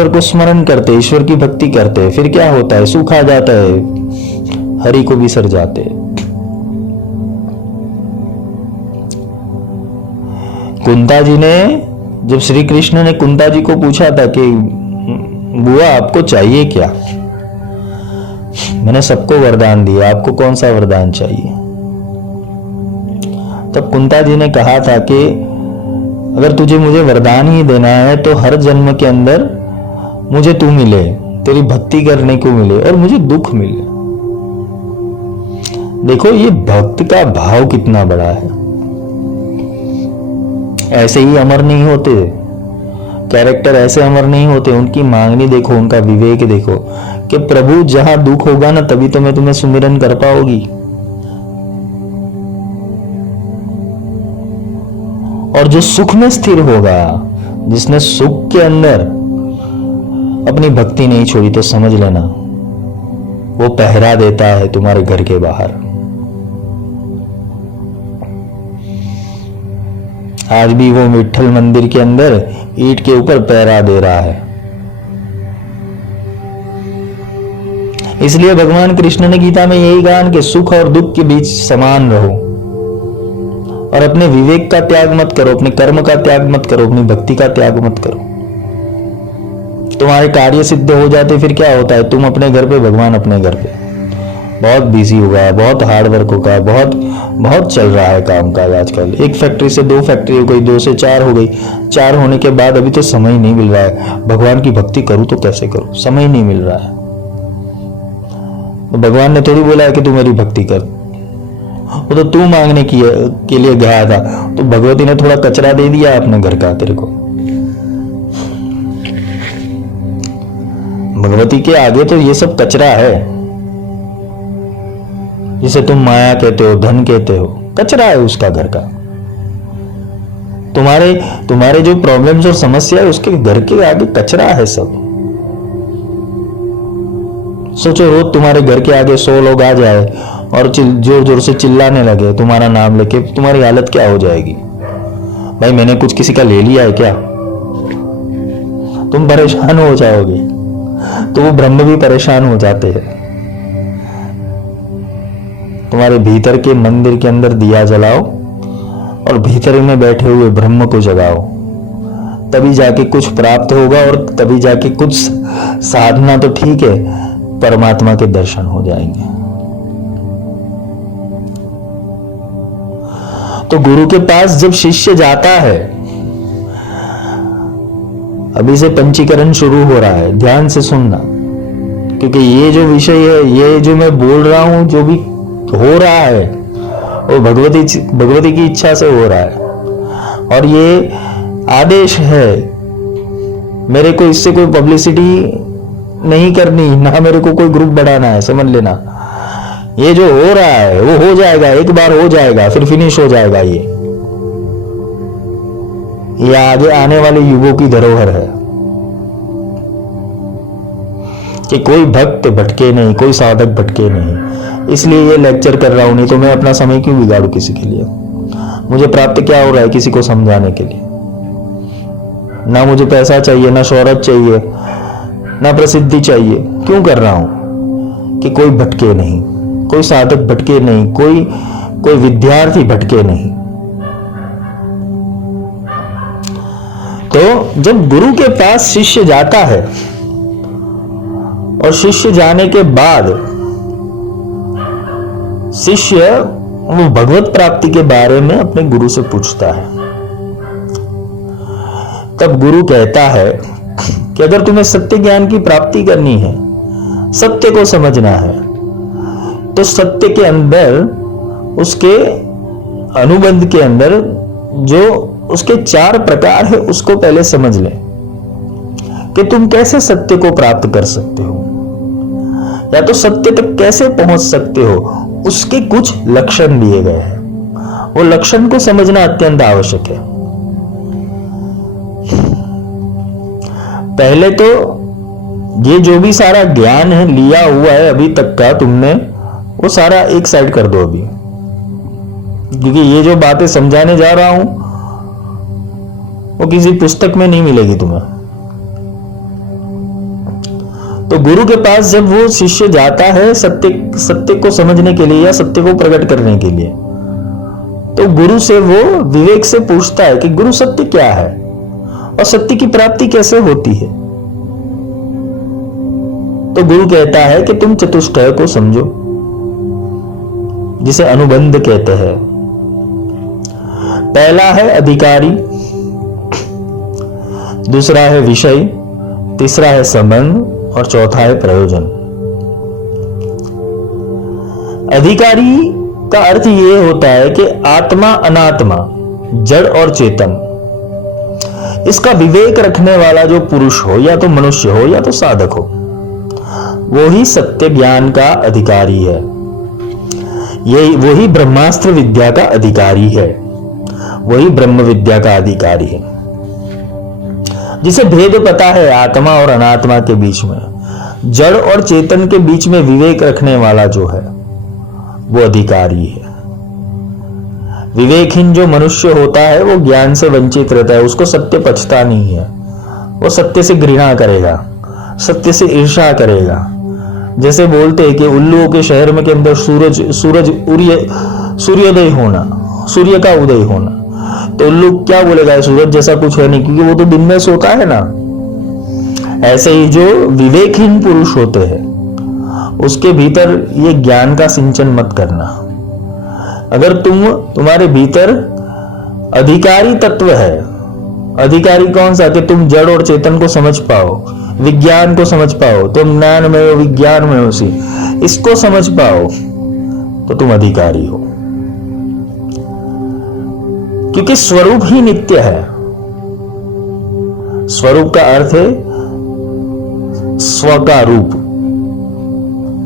को स्मरण करते, ईश्वर की भक्ति करते, फिर क्या होता है? सुख आ जाता है, हरि को बिसर जाते। कुंता जी ने, जब श्री कृष्ण ने कुंता जी को पूछा था कि बुआ आपको चाहिए क्या, मैंने सबको वरदान दिया, आपको कौन सा वरदान चाहिए? तब कुंता जी ने कहा था कि अगर तुझे मुझे वरदान ही देना है तो हर जन्म के अंदर मुझे तू मिले, तेरी भक्ति करने को मिले और मुझे दुख मिले। देखो ये भक्त का भाव कितना बड़ा है। ऐसे ही अमर नहीं होते कैरेक्टर, ऐसे अमर नहीं होते। उनकी मांगनी देखो, उनका विवेक देखो कि प्रभु जहां दुख होगा ना तभी तो मैं तुम्हें सुमिरन कर पाओगी। और जो सुख में स्थिर होगा, जिसने सुख के अंदर अपनी भक्ति नहीं छोड़ी, तो समझ लेना वो पहरा देता है तुम्हारे घर के बाहर। आज भी वो विट्ठल मंदिर के अंदर ईंट के ऊपर पहरा दे रहा है। इसलिए भगवान कृष्ण ने गीता में यही कहा कि सुख और दुख के बीच समान रहो और अपने विवेक का त्याग मत करो, अपने कर्म का त्याग मत करो, अपनी भक्ति का त्याग मत करो। तुम्हारे कार्य सिद्ध हो जाते फिर क्या होता है, तुम अपने घर पे, भगवान अपने घर पे। बहुत बिजी हुआ है, बहुत हार्ड वर्क होगा, बहुत चल रहा है काम काज आजकल। एक फैक्ट्री से 2 फैक्ट्री हो गई, 2 से 4 हो गई। 4 होने के बाद अभी तो समय नहीं मिल रहा है, भगवान की भक्ति करूं तो कैसे करूं, समय नहीं मिल रहा है। तो भगवान ने थोड़ी बोला है कि तू मेरी भक्ति कर, वो तो तू मांगने के लिए गया था, तो भगवती ने थोड़ा कचरा दे दिया अपने घर का तेरे को। भगवती के आगे तो ये सब कचरा है, जिसे तुम माया कहते हो, धन कहते हो, कचरा है उसका घर का। तुम्हारे जो प्रॉब्लम्स और समस्या है उसके घर के आगे कचरा है सब। सोचो रोज तुम्हारे घर के आगे 100 लोग आ जाए और जोर जोर से चिल्लाने लगे तुम्हारा नाम लेके, तुम्हारी हालत क्या हो जाएगी? भाई मैंने कुछ किसी का ले लिया है क्या? तुम परेशान हो जाओगे। तो वो ब्रह्म भी परेशान हो जाते हैं। तुम्हारे भीतर के मंदिर के अंदर दिया जलाओ और भीतर में बैठे हुए ब्रह्म को जगाओ, तभी जाके कुछ प्राप्त होगा और तभी जाके कुछ साधना तो ठीक है, परमात्मा के दर्शन हो जाएंगे। तो गुरु के पास जब शिष्य जाता है, अभी से पंचीकरण शुरू हो रहा है, ध्यान से सुनना, क्योंकि ये जो विषय है, ये जो मैं बोल रहा हूं, जो भी हो रहा है वो भगवती की इच्छा से हो रहा है और ये आदेश है। मेरे को इससे कोई पब्लिसिटी नहीं करनी, ना मेरे को कोई ग्रुप बढ़ाना है, समझ लेना। ये जो हो रहा है वो हो जाएगा, एक बार हो जाएगा, फिर फिनिश हो जाएगा। ये आगे आने वाले युगों की धरोहर है कि कोई भक्त भटके नहीं, कोई साधक भटके नहीं। इसलिए ये लेक्चर कर रहा हूं, नहीं तो मैं अपना समय क्यों बिगाड़ू किसी के लिए? मुझे प्राप्त क्या हो रहा है किसी को समझाने के लिए? ना मुझे पैसा चाहिए, ना शोहरत चाहिए, ना प्रसिद्धि चाहिए। क्यों कर रहा हूं? कि कोई भटके नहीं, कोई साधक भटके नहीं, कोई विद्यार्थी भटके नहीं। तो जब गुरु के पास शिष्य जाता है और शिष्य जाने के बाद शिष्य वो भगवत प्राप्ति के बारे में अपने गुरु से पूछता है, तब गुरु कहता है कि अगर तुम्हें सत्य ज्ञान की प्राप्ति करनी है, सत्य को समझना है, तो सत्य के अंदर, उसके अनुबंध के अंदर जो उसके 4 प्रकार है उसको पहले समझ ले कि तुम कैसे सत्य को प्राप्त कर सकते हो या तो सत्य तक कैसे पहुंच सकते हो। उसके कुछ लक्षण दिए गए हैं, वो लक्षण को समझना अत्यंत आवश्यक है। पहले तो ये जो भी सारा ज्ञान है लिया हुआ है अभी तक का तुमने, वो सारा एक साइड कर दो अभी, क्योंकि ये जो बातें समझाने जा रहा हूं वो किसी पुस्तक में नहीं मिलेगी तुम्हें। तो गुरु के पास जब वो शिष्य जाता है सत्य को समझने के लिए या सत्य को प्रकट करने के लिए, तो गुरु से वो विवेक से पूछता है कि गुरु सत्य क्या है और सत्य की प्राप्ति कैसे होती है। तो गुरु कहता है कि तुम चतुष्टय को समझो, जिसे अनुबंध कहते हैं। पहला है अधिकारी, दूसरा है विषय, तीसरा है संबंध और चौथा है प्रयोजन। अधिकारी का अर्थ यह होता है कि आत्मा अनात्मा, जड़ और चेतन, इसका विवेक रखने वाला जो पुरुष हो, या तो मनुष्य हो या तो साधक हो, वो ही सत्य ज्ञान का अधिकारी है। यही वही ब्रह्मास्त्र विद्या का अधिकारी है, वही ब्रह्म विद्या का अधिकारी है, जिसे भेद पता है आत्मा और अनात्मा के बीच में, जड़ और चेतन के बीच में विवेक रखने वाला जो है वो अधिकारी है। विवेकहीन जो मनुष्य होता है वो ज्ञान से वंचित रहता है, उसको सत्य पचता नहीं है, वो सत्य से घृणा करेगा, सत्य से ईर्ष्या करेगा। जैसे बोलते हैं कि उल्लुओं के शहर में के अंदर सूर्योदय होना, सूर्य का उदय होना, तो उल्लू क्या बोलेगा, सूरज जैसा कुछ है नहीं, क्योंकि वो तो दिन में सोता है ना। ऐसे ही जो विवेकहीन पुरुष होते हैं उसके भीतर ये ज्ञान का सिंचन मत करना। अगर तुम्हारे भीतर अधिकारी तत्व है, अधिकारी कौन सा, कि तुम जड़ और चेतन को समझ पाओ, विज्ञान को समझ पाओ, तुम ज्ञान में हो, विज्ञान में हो, उसी इसको समझ पाओ, तो तुम अधिकारी हो। क्योंकि स्वरूप ही नित्य है। स्वरूप का अर्थ है स्व का रूप,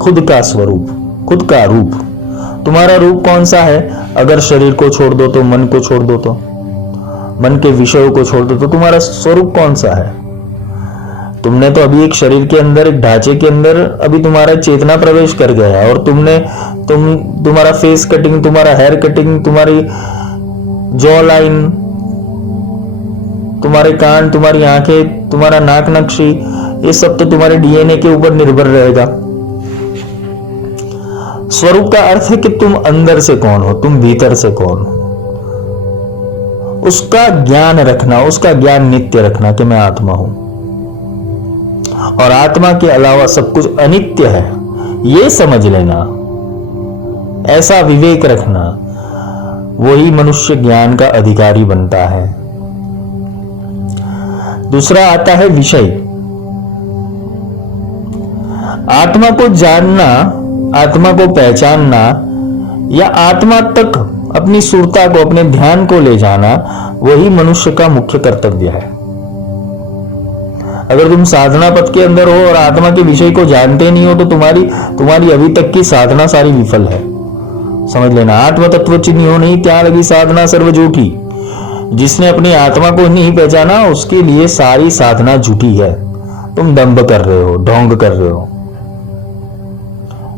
खुद का स्वरूप, खुद का रूप। तुम्हारा रूप कौन सा है? अगर शरीर को छोड़ दो तो, मन को छोड़ दो तो, मन के विषयों को छोड़ दो तो तुम्हारा स्वरूप कौन सा है? तुमने तो अभी एक शरीर के अंदर, एक ढांचे के अंदर अभी तुम्हारा चेतना प्रवेश कर गया है, और तुम्हारा फेस कटिंग, तुम्हारा हेयर कटिंग, तुम्हारी जॉ लाइन, तुम्हारे कान, तुम्हारी आंखें, तुम्हारा नाक नक्शी, ये सब तो तुम्हारे डीएनए के ऊपर निर्भर रहेगा। स्वरूप का अर्थ है कि तुम अंदर से कौन हो, तुम भीतर से कौन हो, उसका ज्ञान रखना, उसका ज्ञान नित्य रखना कि मैं आत्मा हूं और आत्मा के अलावा सब कुछ अनित्य है, ये समझ लेना, ऐसा विवेक रखना, वही मनुष्य ज्ञान का अधिकारी बनता है। दूसरा आता है विषय। आत्मा को जानना, आत्मा को पहचानना या आत्मा तक अपनी सुरता को, अपने ध्यान को ले जाना, वही मनुष्य का मुख्य कर्तव्य है। अगर तुम साधना पथ के अंदर हो और आत्मा के विषय को जानते नहीं हो तो तुम्हारी अभी तक की साधना सारी विफल है, समझ लेना। आत्म तत्व चिन्ह हो नहीं, क्या लगी साधना सर्व झूठी। जिसने अपनी आत्मा को नहीं पहचाना उसके लिए सारी साधना झूठी है। तुम दंभ कर रहे हो, ढोंग कर रहे हो।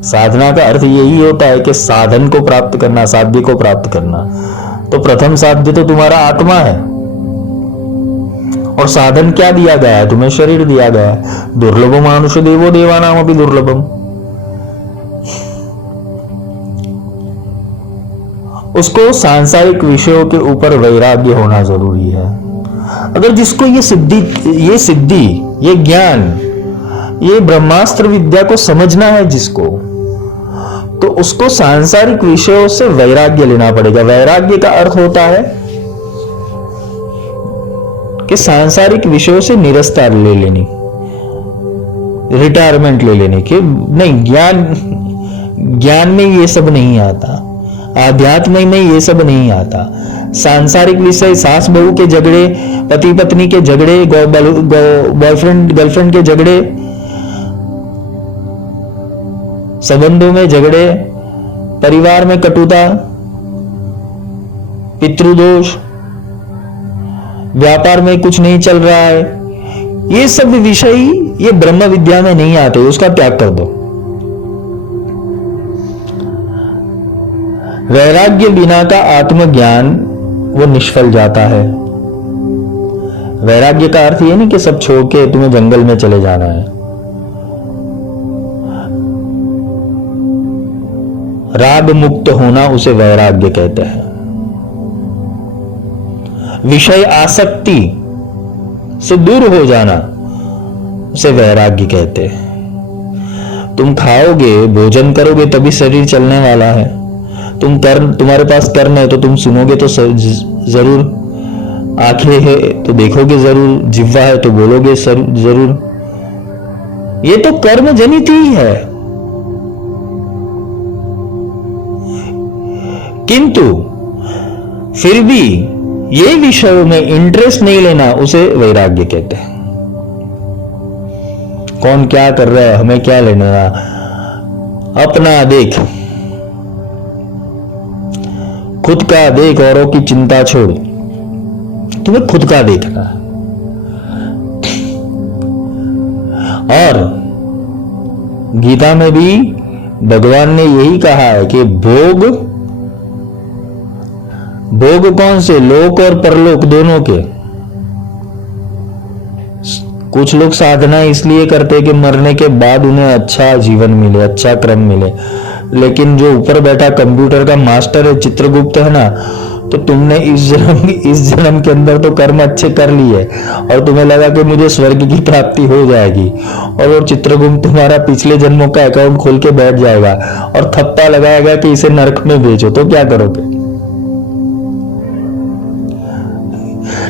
साधना का अर्थ यही होता है कि साधन को प्राप्त करना, साध्य को प्राप्त करना। तो प्रथम साध्य तो तुम्हारा आत्मा है, और साधन क्या दिया गया है तुम्हें? शरीर दिया गया है। दुर्लभम मानुष देवो देवानाम अपि दुर्लभम। उसको सांसारिक विषयों के ऊपर वैराग्य होना जरूरी है। अगर जिसको ये सिद्धि, ये ज्ञान, ये ब्रह्मास्त्र विद्या को समझना है जिसको, तो उसको सांसारिक विषयों से वैराग्य लेना पड़ेगा। वैराग्य का अर्थ होता है कि सांसारिक विषयों से निरस्ता ले लेनी, रिटायरमेंट ले लेने की। नहीं, ज्ञान में ये सब नहीं आता, आध्यात्म में ये सब नहीं आता। सांसारिक विषय, सास बहू के झगड़े, पति पत्नी के झगड़े, बॉयफ्रेंड गर्लफ्रेंड के झगड़े, संबंधों में झगड़े, परिवार में कटुता, पितृदोष, व्यापार में कुछ नहीं चल रहा है, ये सब विषय ये ब्रह्म विद्या में नहीं आते, उसका त्याग कर दो। वैराग्य बिना का आत्मज्ञान वो निष्फल जाता है। वैराग्य का अर्थ ये नहीं कि सब छोड़ के तुम्हें जंगल में चले जाना है। राग मुक्त होना उसे वैराग्य कहते हैं। विषय आसक्ति से दूर हो जाना उसे वैराग्य कहते हैं। तुम खाओगे, भोजन करोगे तभी शरीर चलने वाला है। तुम्हारे पास कर्म है तो तुम सुनोगे तो जरूर, आंखें है तो देखोगे जरूर, जिह्वा है तो बोलोगे जरूर। ये तो कर्म जनित ही है। किंतु फिर भी ये विषयों में इंटरेस्ट नहीं लेना उसे वैराग्य कहते हैं। कौन क्या कर रहा है हमें क्या लेना, अपना देख, खुद का देख, औरों की चिंता छोड़, तुम्हें खुद का देखना है। और गीता में भी भगवान ने यही कहा है कि भोग कौन से, लोक और परलोक दोनों के। कुछ लोग साधना इसलिए करते हैं कि मरने के बाद उन्हें अच्छा जीवन मिले, अच्छा क्रम मिले, लेकिन जो ऊपर बैठा कंप्यूटर का मास्टर है, चित्रगुप्त है ना, तो तुमने इस जन्म के अंदर तो कर्म अच्छे कर लिए और तुम्हें लगा कि मुझे स्वर्ग की प्राप्ति हो जाएगी, और वो चित्रगुप्त तुम्हारा पिछले जन्मों का अकाउंट खोल के बैठ जाएगा और थप्पा लगाएगा कि इसे नरक में भेजो, तो क्या करोगे?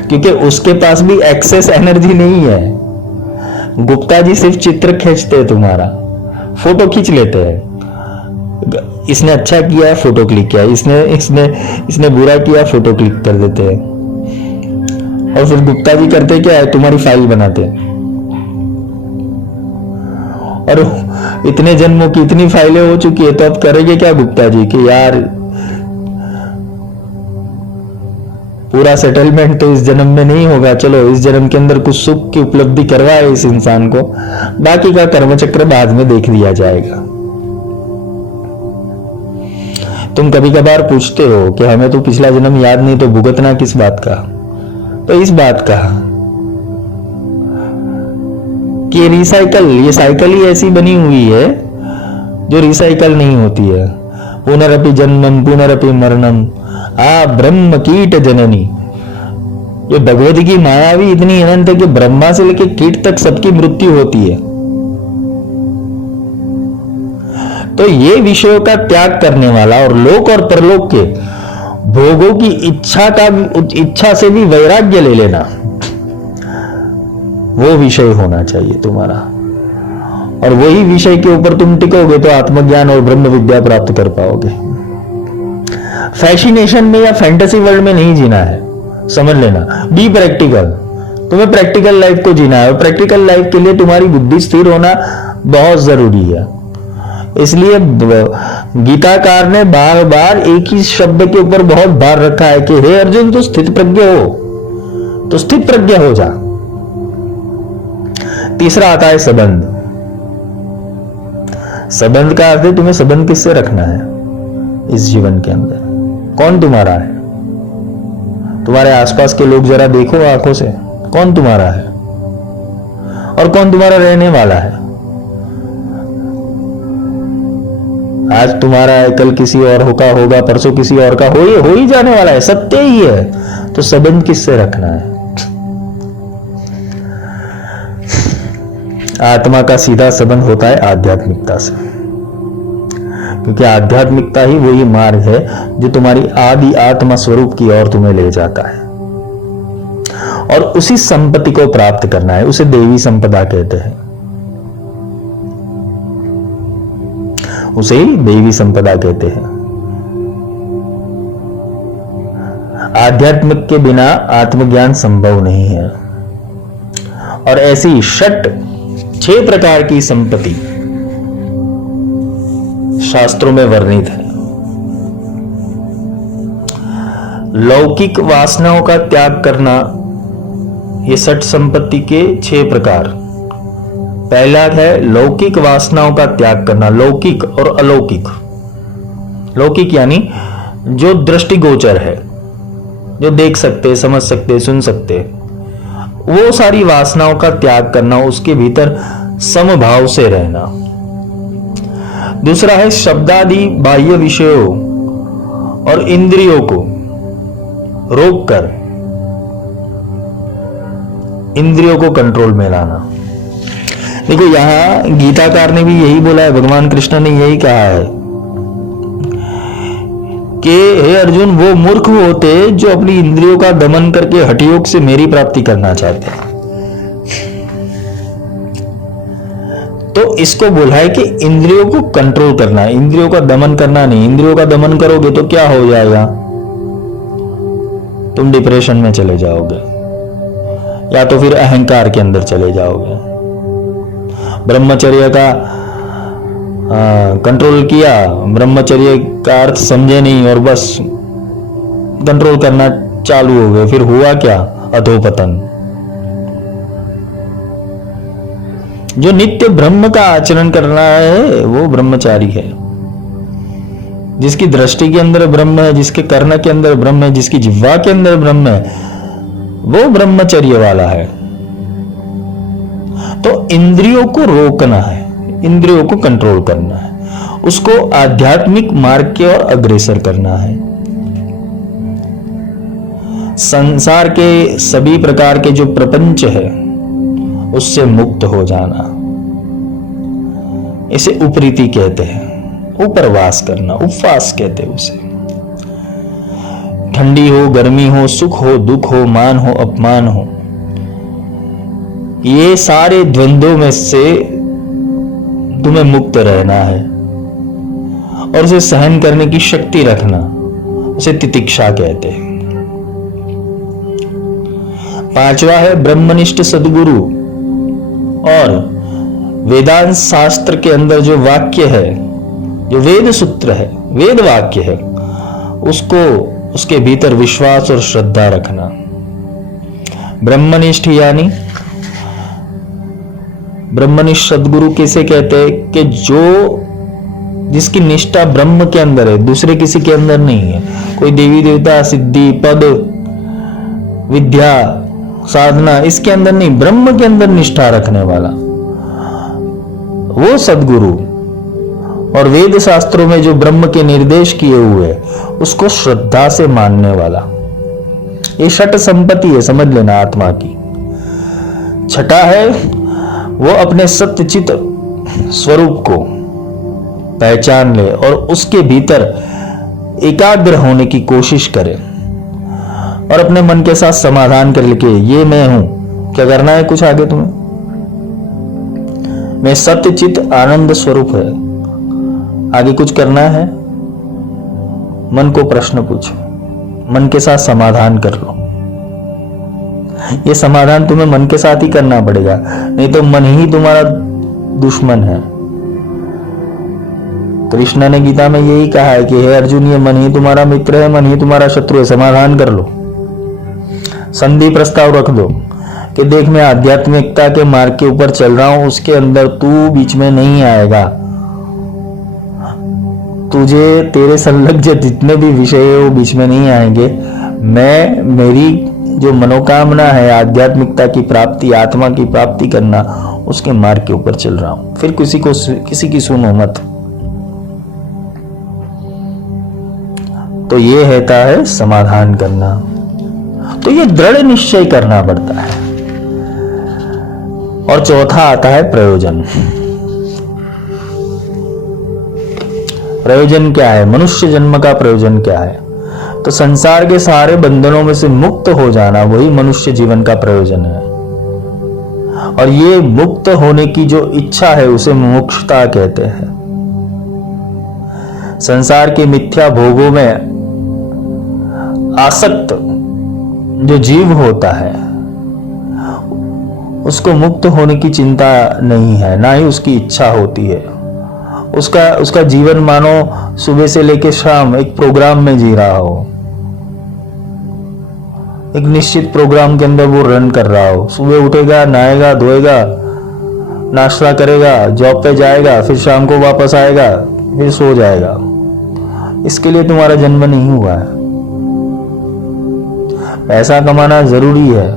क्योंकि उसके पास भी एक्सेस एनर्जी नहीं है। गुप्ता जी सिर्फ चित्र खींचते हैं, तुम्हारा फोटो खींच लेते हैं। इसने अच्छा किया, फोटो क्लिक किया, इसने बुरा किया, फोटो क्लिक कर देते हैं। और फिर गुप्ता जी करते क्या है, तुम्हारी फाइल बनाते हैं। और इतने जन्मों की इतनी फाइलें हो चुकी है, तो अब करेंगे क्या गुप्ता जी कि यार पूरा सेटलमेंट तो इस जन्म में नहीं होगा, चलो इस जन्म के अंदर कुछ सुख की उपलब्धि करवाए इस इंसान को, बाकी का कर्मचक्र बाद में देख लिया जाएगा। तुम कभी कभार पूछते हो कि हमें तो पिछला जन्म याद नहीं, तो भुगतना किस बात का? तो इस बात का कि ये साइकिल ही ऐसी बनी हुई है जो रिसाइकल नहीं होती है। पुनरपि जन्मम पुनरपि मरणम आ ब्रह्म कीट जननी। ये भगवती की माया भी इतनी अनंत है कि ब्रह्मा से लेकर कीट तक सबकी मृत्यु होती है। तो ये विषयों का त्याग करने वाला और लोक और परलोक के भोगों की इच्छा से भी वैराग्य ले लेना, वो विषय होना चाहिए तुम्हारा। और वही विषय के ऊपर तुम टिकोगे तो आत्मज्ञान और ब्रह्म विद्या प्राप्त कर पाओगे। फैसिनेशन में या फैंटेसी वर्ल्ड में नहीं जीना है, समझ लेना। बी प्रैक्टिकल, तुम्हें प्रैक्टिकल लाइफ को जीना है, और प्रैक्टिकल लाइफ के लिए तुम्हारी बुद्धि स्थिर होना बहुत जरूरी है। इसलिए गीताकार ने बार बार एक ही शब्द के ऊपर बहुत भार रखा है कि हे अर्जुन, तू स्थित प्रज्ञ हो, तो स्थित प्रज्ञ हो जा। तीसरा आता है संबंध। संबंध का अर्थ है तुम्हें संबंध किससे रखना है इस जीवन के अंदर। कौन तुम्हारा है? तुम्हारे आसपास के लोग जरा देखो आंखों से, कौन तुम्हारा है और कौन तुम्हारा रहने वाला है। आज तुम्हारा है, कल किसी और का होगा, परसों किसी और का हो ही जाने वाला है, सत्य ही है। तो संबंध किससे रखना है? आत्मा का सीधा संबंध होता है आध्यात्मिकता से, क्योंकि आध्यात्मिकता ही वही मार्ग है जो तुम्हारी आदि आत्मा स्वरूप की ओर तुम्हें ले जाता है। और उसी संपत्ति को प्राप्त करना है, उसे देवी संपदा कहते हैं, उसे ही देवी संपदा कहते हैं। आध्यात्मिक के बिना आत्मज्ञान संभव नहीं है। और ऐसी 6 प्रकार की संपत्ति शास्त्रों में वर्णित है। लौकिक वासनाओं का त्याग करना, ये 6 संपत्ति के 6 प्रकार। पहला है लौकिक वासनाओं का त्याग करना, लौकिक और अलौकिक। लौकिक यानी जो दृष्टिगोचर है, जो देख सकते, समझ सकते, सुन सकते, वो सारी वासनाओं का त्याग करना, उसके भीतर समभाव से रहना। दूसरा है शब्दादि बाह्य विषयों और इंद्रियों को रोककर इंद्रियों को कंट्रोल में लाना। देखो यहां गीताकार ने भी यही बोला है, भगवान कृष्ण ने यही कहा है कि हे अर्जुन, वो मूर्ख होते जो अपनी इंद्रियों का दमन करके हठयोग से मेरी प्राप्ति करना चाहते हैं। तो इसको बोला है कि इंद्रियों को कंट्रोल करना है, इंद्रियों का दमन करना नहीं। इंद्रियों का दमन करोगे तो क्या हो जाएगा? तुम डिप्रेशन में चले जाओगे, या तो फिर अहंकार के अंदर चले जाओगे। ब्रह्मचर्य का कंट्रोल किया, ब्रह्मचर्य का अर्थ समझे नहीं और बस कंट्रोल करना चालू हो गए, फिर हुआ क्या? अधोपतन। जो नित्य ब्रह्म का आचरण कर रहा है वो ब्रह्मचारी है। जिसकी दृष्टि के अंदर ब्रह्म है, जिसके कर्ण के अंदर ब्रह्म है, जिसकी जिह्वा के अंदर ब्रह्म है, वो ब्रह्मचर्य वाला है। तो इंद्रियों को रोकना है, इंद्रियों को कंट्रोल करना है, उसको आध्यात्मिक मार्ग की ओर अग्रसर करना है। संसार के सभी प्रकार के जो प्रपंच है उससे मुक्त हो जाना, इसे उपरीति कहते हैं। उपरवास करना, उपवास कहते हैं उसे। ठंडी हो, गर्मी हो, सुख हो, दुख हो, मान हो, अपमान हो, ये सारे द्वंद्वों में से तुम्हें मुक्त रहना है और उसे सहन करने की शक्ति रखना, उसे तितिक्षा कहते हैं। पांचवा है ब्रह्मनिष्ठ सद्गुरु। और वेदांत शास्त्र के अंदर जो वाक्य है, जो वेद सूत्र है, वेद वाक्य है, उसको उसके भीतर विश्वास और श्रद्धा रखना। ब्रह्मनिष्ठ यानी ब्रह्मनिष्ठ सद्गुरु किसे कहते हैं कि जो जिसकी निष्ठा ब्रह्म के अंदर है, दूसरे किसी के अंदर नहीं है। कोई देवी देवता, सिद्धि, पद, विद्या, साधना इसके अंदर नहीं, ब्रह्म के अंदर निष्ठा रखने वाला वो सद्गुरु। और वेद शास्त्रों में जो ब्रह्म के निर्देश किए हुए उसको श्रद्धा से मानने वाला, ये षट संपत्ति है, समझ लेना आत्मा की। छठा है वो अपने सत्यचित स्वरूप को पहचान ले और उसके भीतर एकाग्र होने की कोशिश करे और अपने मन के साथ समाधान कर लेके ये मैं हूं। क्या करना है कुछ आगे तुम्हें? मैं सत्यचित आनंद स्वरूप है। आगे कुछ करना है? मन को प्रश्न पूछो, मन के साथ समाधान कर लो। ये समाधान तुम्हें मन के साथ ही करना पड़ेगा, नहीं तो मन ही तुम्हारा दुश्मन है। कृष्ण ने गीता में यही कहा है कि हे अर्जुन, ये मन ही तुम्हारा मित्र है, मन ही तुम्हारा शत्रु है, समाधान कर लो। संधि प्रस्ताव रख दो कि देख मैं आध्यात्मिकता के मार्ग के ऊपर चल रहा हूं, उसके अंदर तू बीच में नहीं आएगा। तुझे तेरे संलग्न जितने भी विषय है वो बीच में नहीं आएंगे। मैं मेरी जो मनोकामना है आध्यात्मिकता की प्राप्ति, आत्मा की प्राप्ति करना, उसके मार्ग के ऊपर चल रहा हूं। फिर किसी की सुनो मत। तो ये रहता है समाधान करना। तो ये दृढ़ निश्चय करना पड़ता है। और चौथा आता है प्रयोजन। प्रयोजन क्या है? मनुष्य जन्म का प्रयोजन क्या है? तो संसार के सारे बंधनों में से मुक्त हो जाना, वही मनुष्य जीवन का प्रयोजन है। और ये मुक्त होने की जो इच्छा है उसे मुमुक्षुता कहते हैं। संसार के मिथ्या भोगों में आसक्त जो जीव होता है उसको मुक्त होने की चिंता नहीं है, ना ही उसकी इच्छा होती है। उसका जीवन मानो सुबह से लेकर शाम एक प्रोग्राम में जी रहा हो, एक निश्चित प्रोग्राम के अंदर वो रन कर रहा हो। सुबह उठेगा, नहाएगा, धोएगा, नाश्ता करेगा, जॉब पे जाएगा, फिर शाम को वापस आएगा, फिर सो जाएगा। इसके लिए तुम्हारा जन्म नहीं हुआ है। पैसा कमाना जरूरी है,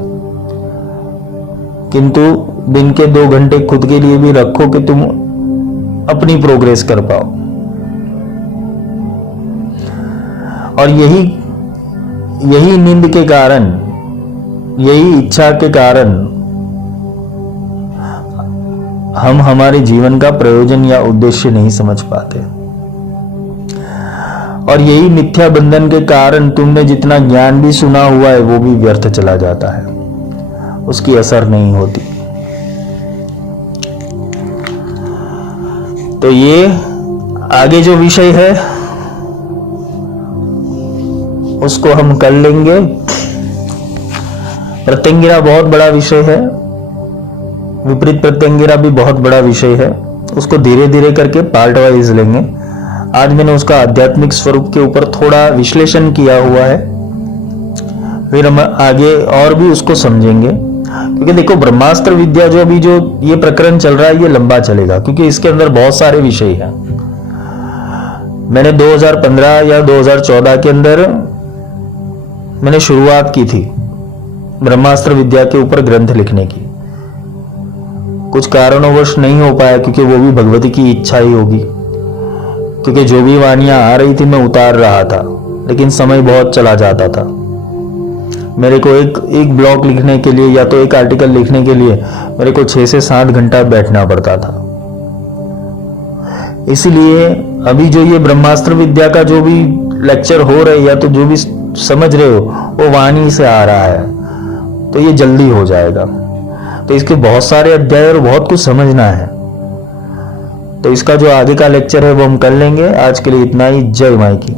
किंतु दिन के 2 घंटे खुद के लिए भी रखो कि तुम अपनी प्रोग्रेस कर पाओ। और यही नींद के कारण, यही इच्छा के कारण हम हमारे जीवन का प्रयोजन या उद्देश्य नहीं समझ पाते। और यही मिथ्या बंधन के कारण तुमने जितना ज्ञान भी सुना हुआ है वो भी व्यर्थ चला जाता है, उसकी असर नहीं होती। तो ये आगे जो विषय है उसको हम कर लेंगे। प्रत्यंगिरा बहुत बड़ा विषय है, विपरीत प्रत्यंगिरा भी बहुत बड़ा विषय है, उसको धीरे धीरे करके पार्ट वाइज लेंगे। आज मैंने उसका आध्यात्मिक स्वरूप के ऊपर थोड़ा विश्लेषण किया हुआ है, फिर हम आगे और भी उसको समझेंगे। क्योंकि देखो ब्रह्मास्त्र विद्या जो अभी जो ये प्रकरण चल रहा है ये लंबा चलेगा, क्योंकि इसके अंदर बहुत सारे विषय हैं। मैंने 2015 या 2014 के अंदर मैंने शुरुआत की थी ब्रह्मास्त्र विद्या के ऊपर ग्रंथ लिखने की। कुछ कारणोंवश नहीं हो पाया, क्योंकि वो भी भगवती की इच्छा ही होगी, क्योंकि जो भी वाणियां आ रही थी मैं उतार रहा था, लेकिन समय बहुत चला जाता था। मेरे को एक ब्लॉग लिखने के लिए या तो एक आर्टिकल लिखने के लिए मेरे को 6 से 7 घंटा बैठना पड़ता था। इसलिए अभी जो ये ब्रह्मास्त्र विद्या का जो भी लेक्चर हो रहे या तो जो भी समझ रहे हो वो वाणी से आ रहा है, तो ये जल्दी हो जाएगा। तो इसके बहुत सारे अध्याय और बहुत कुछ समझना है, तो इसका जो आगे का लेक्चर है वो हम कर लेंगे। आज के लिए इतना ही। जय माई की।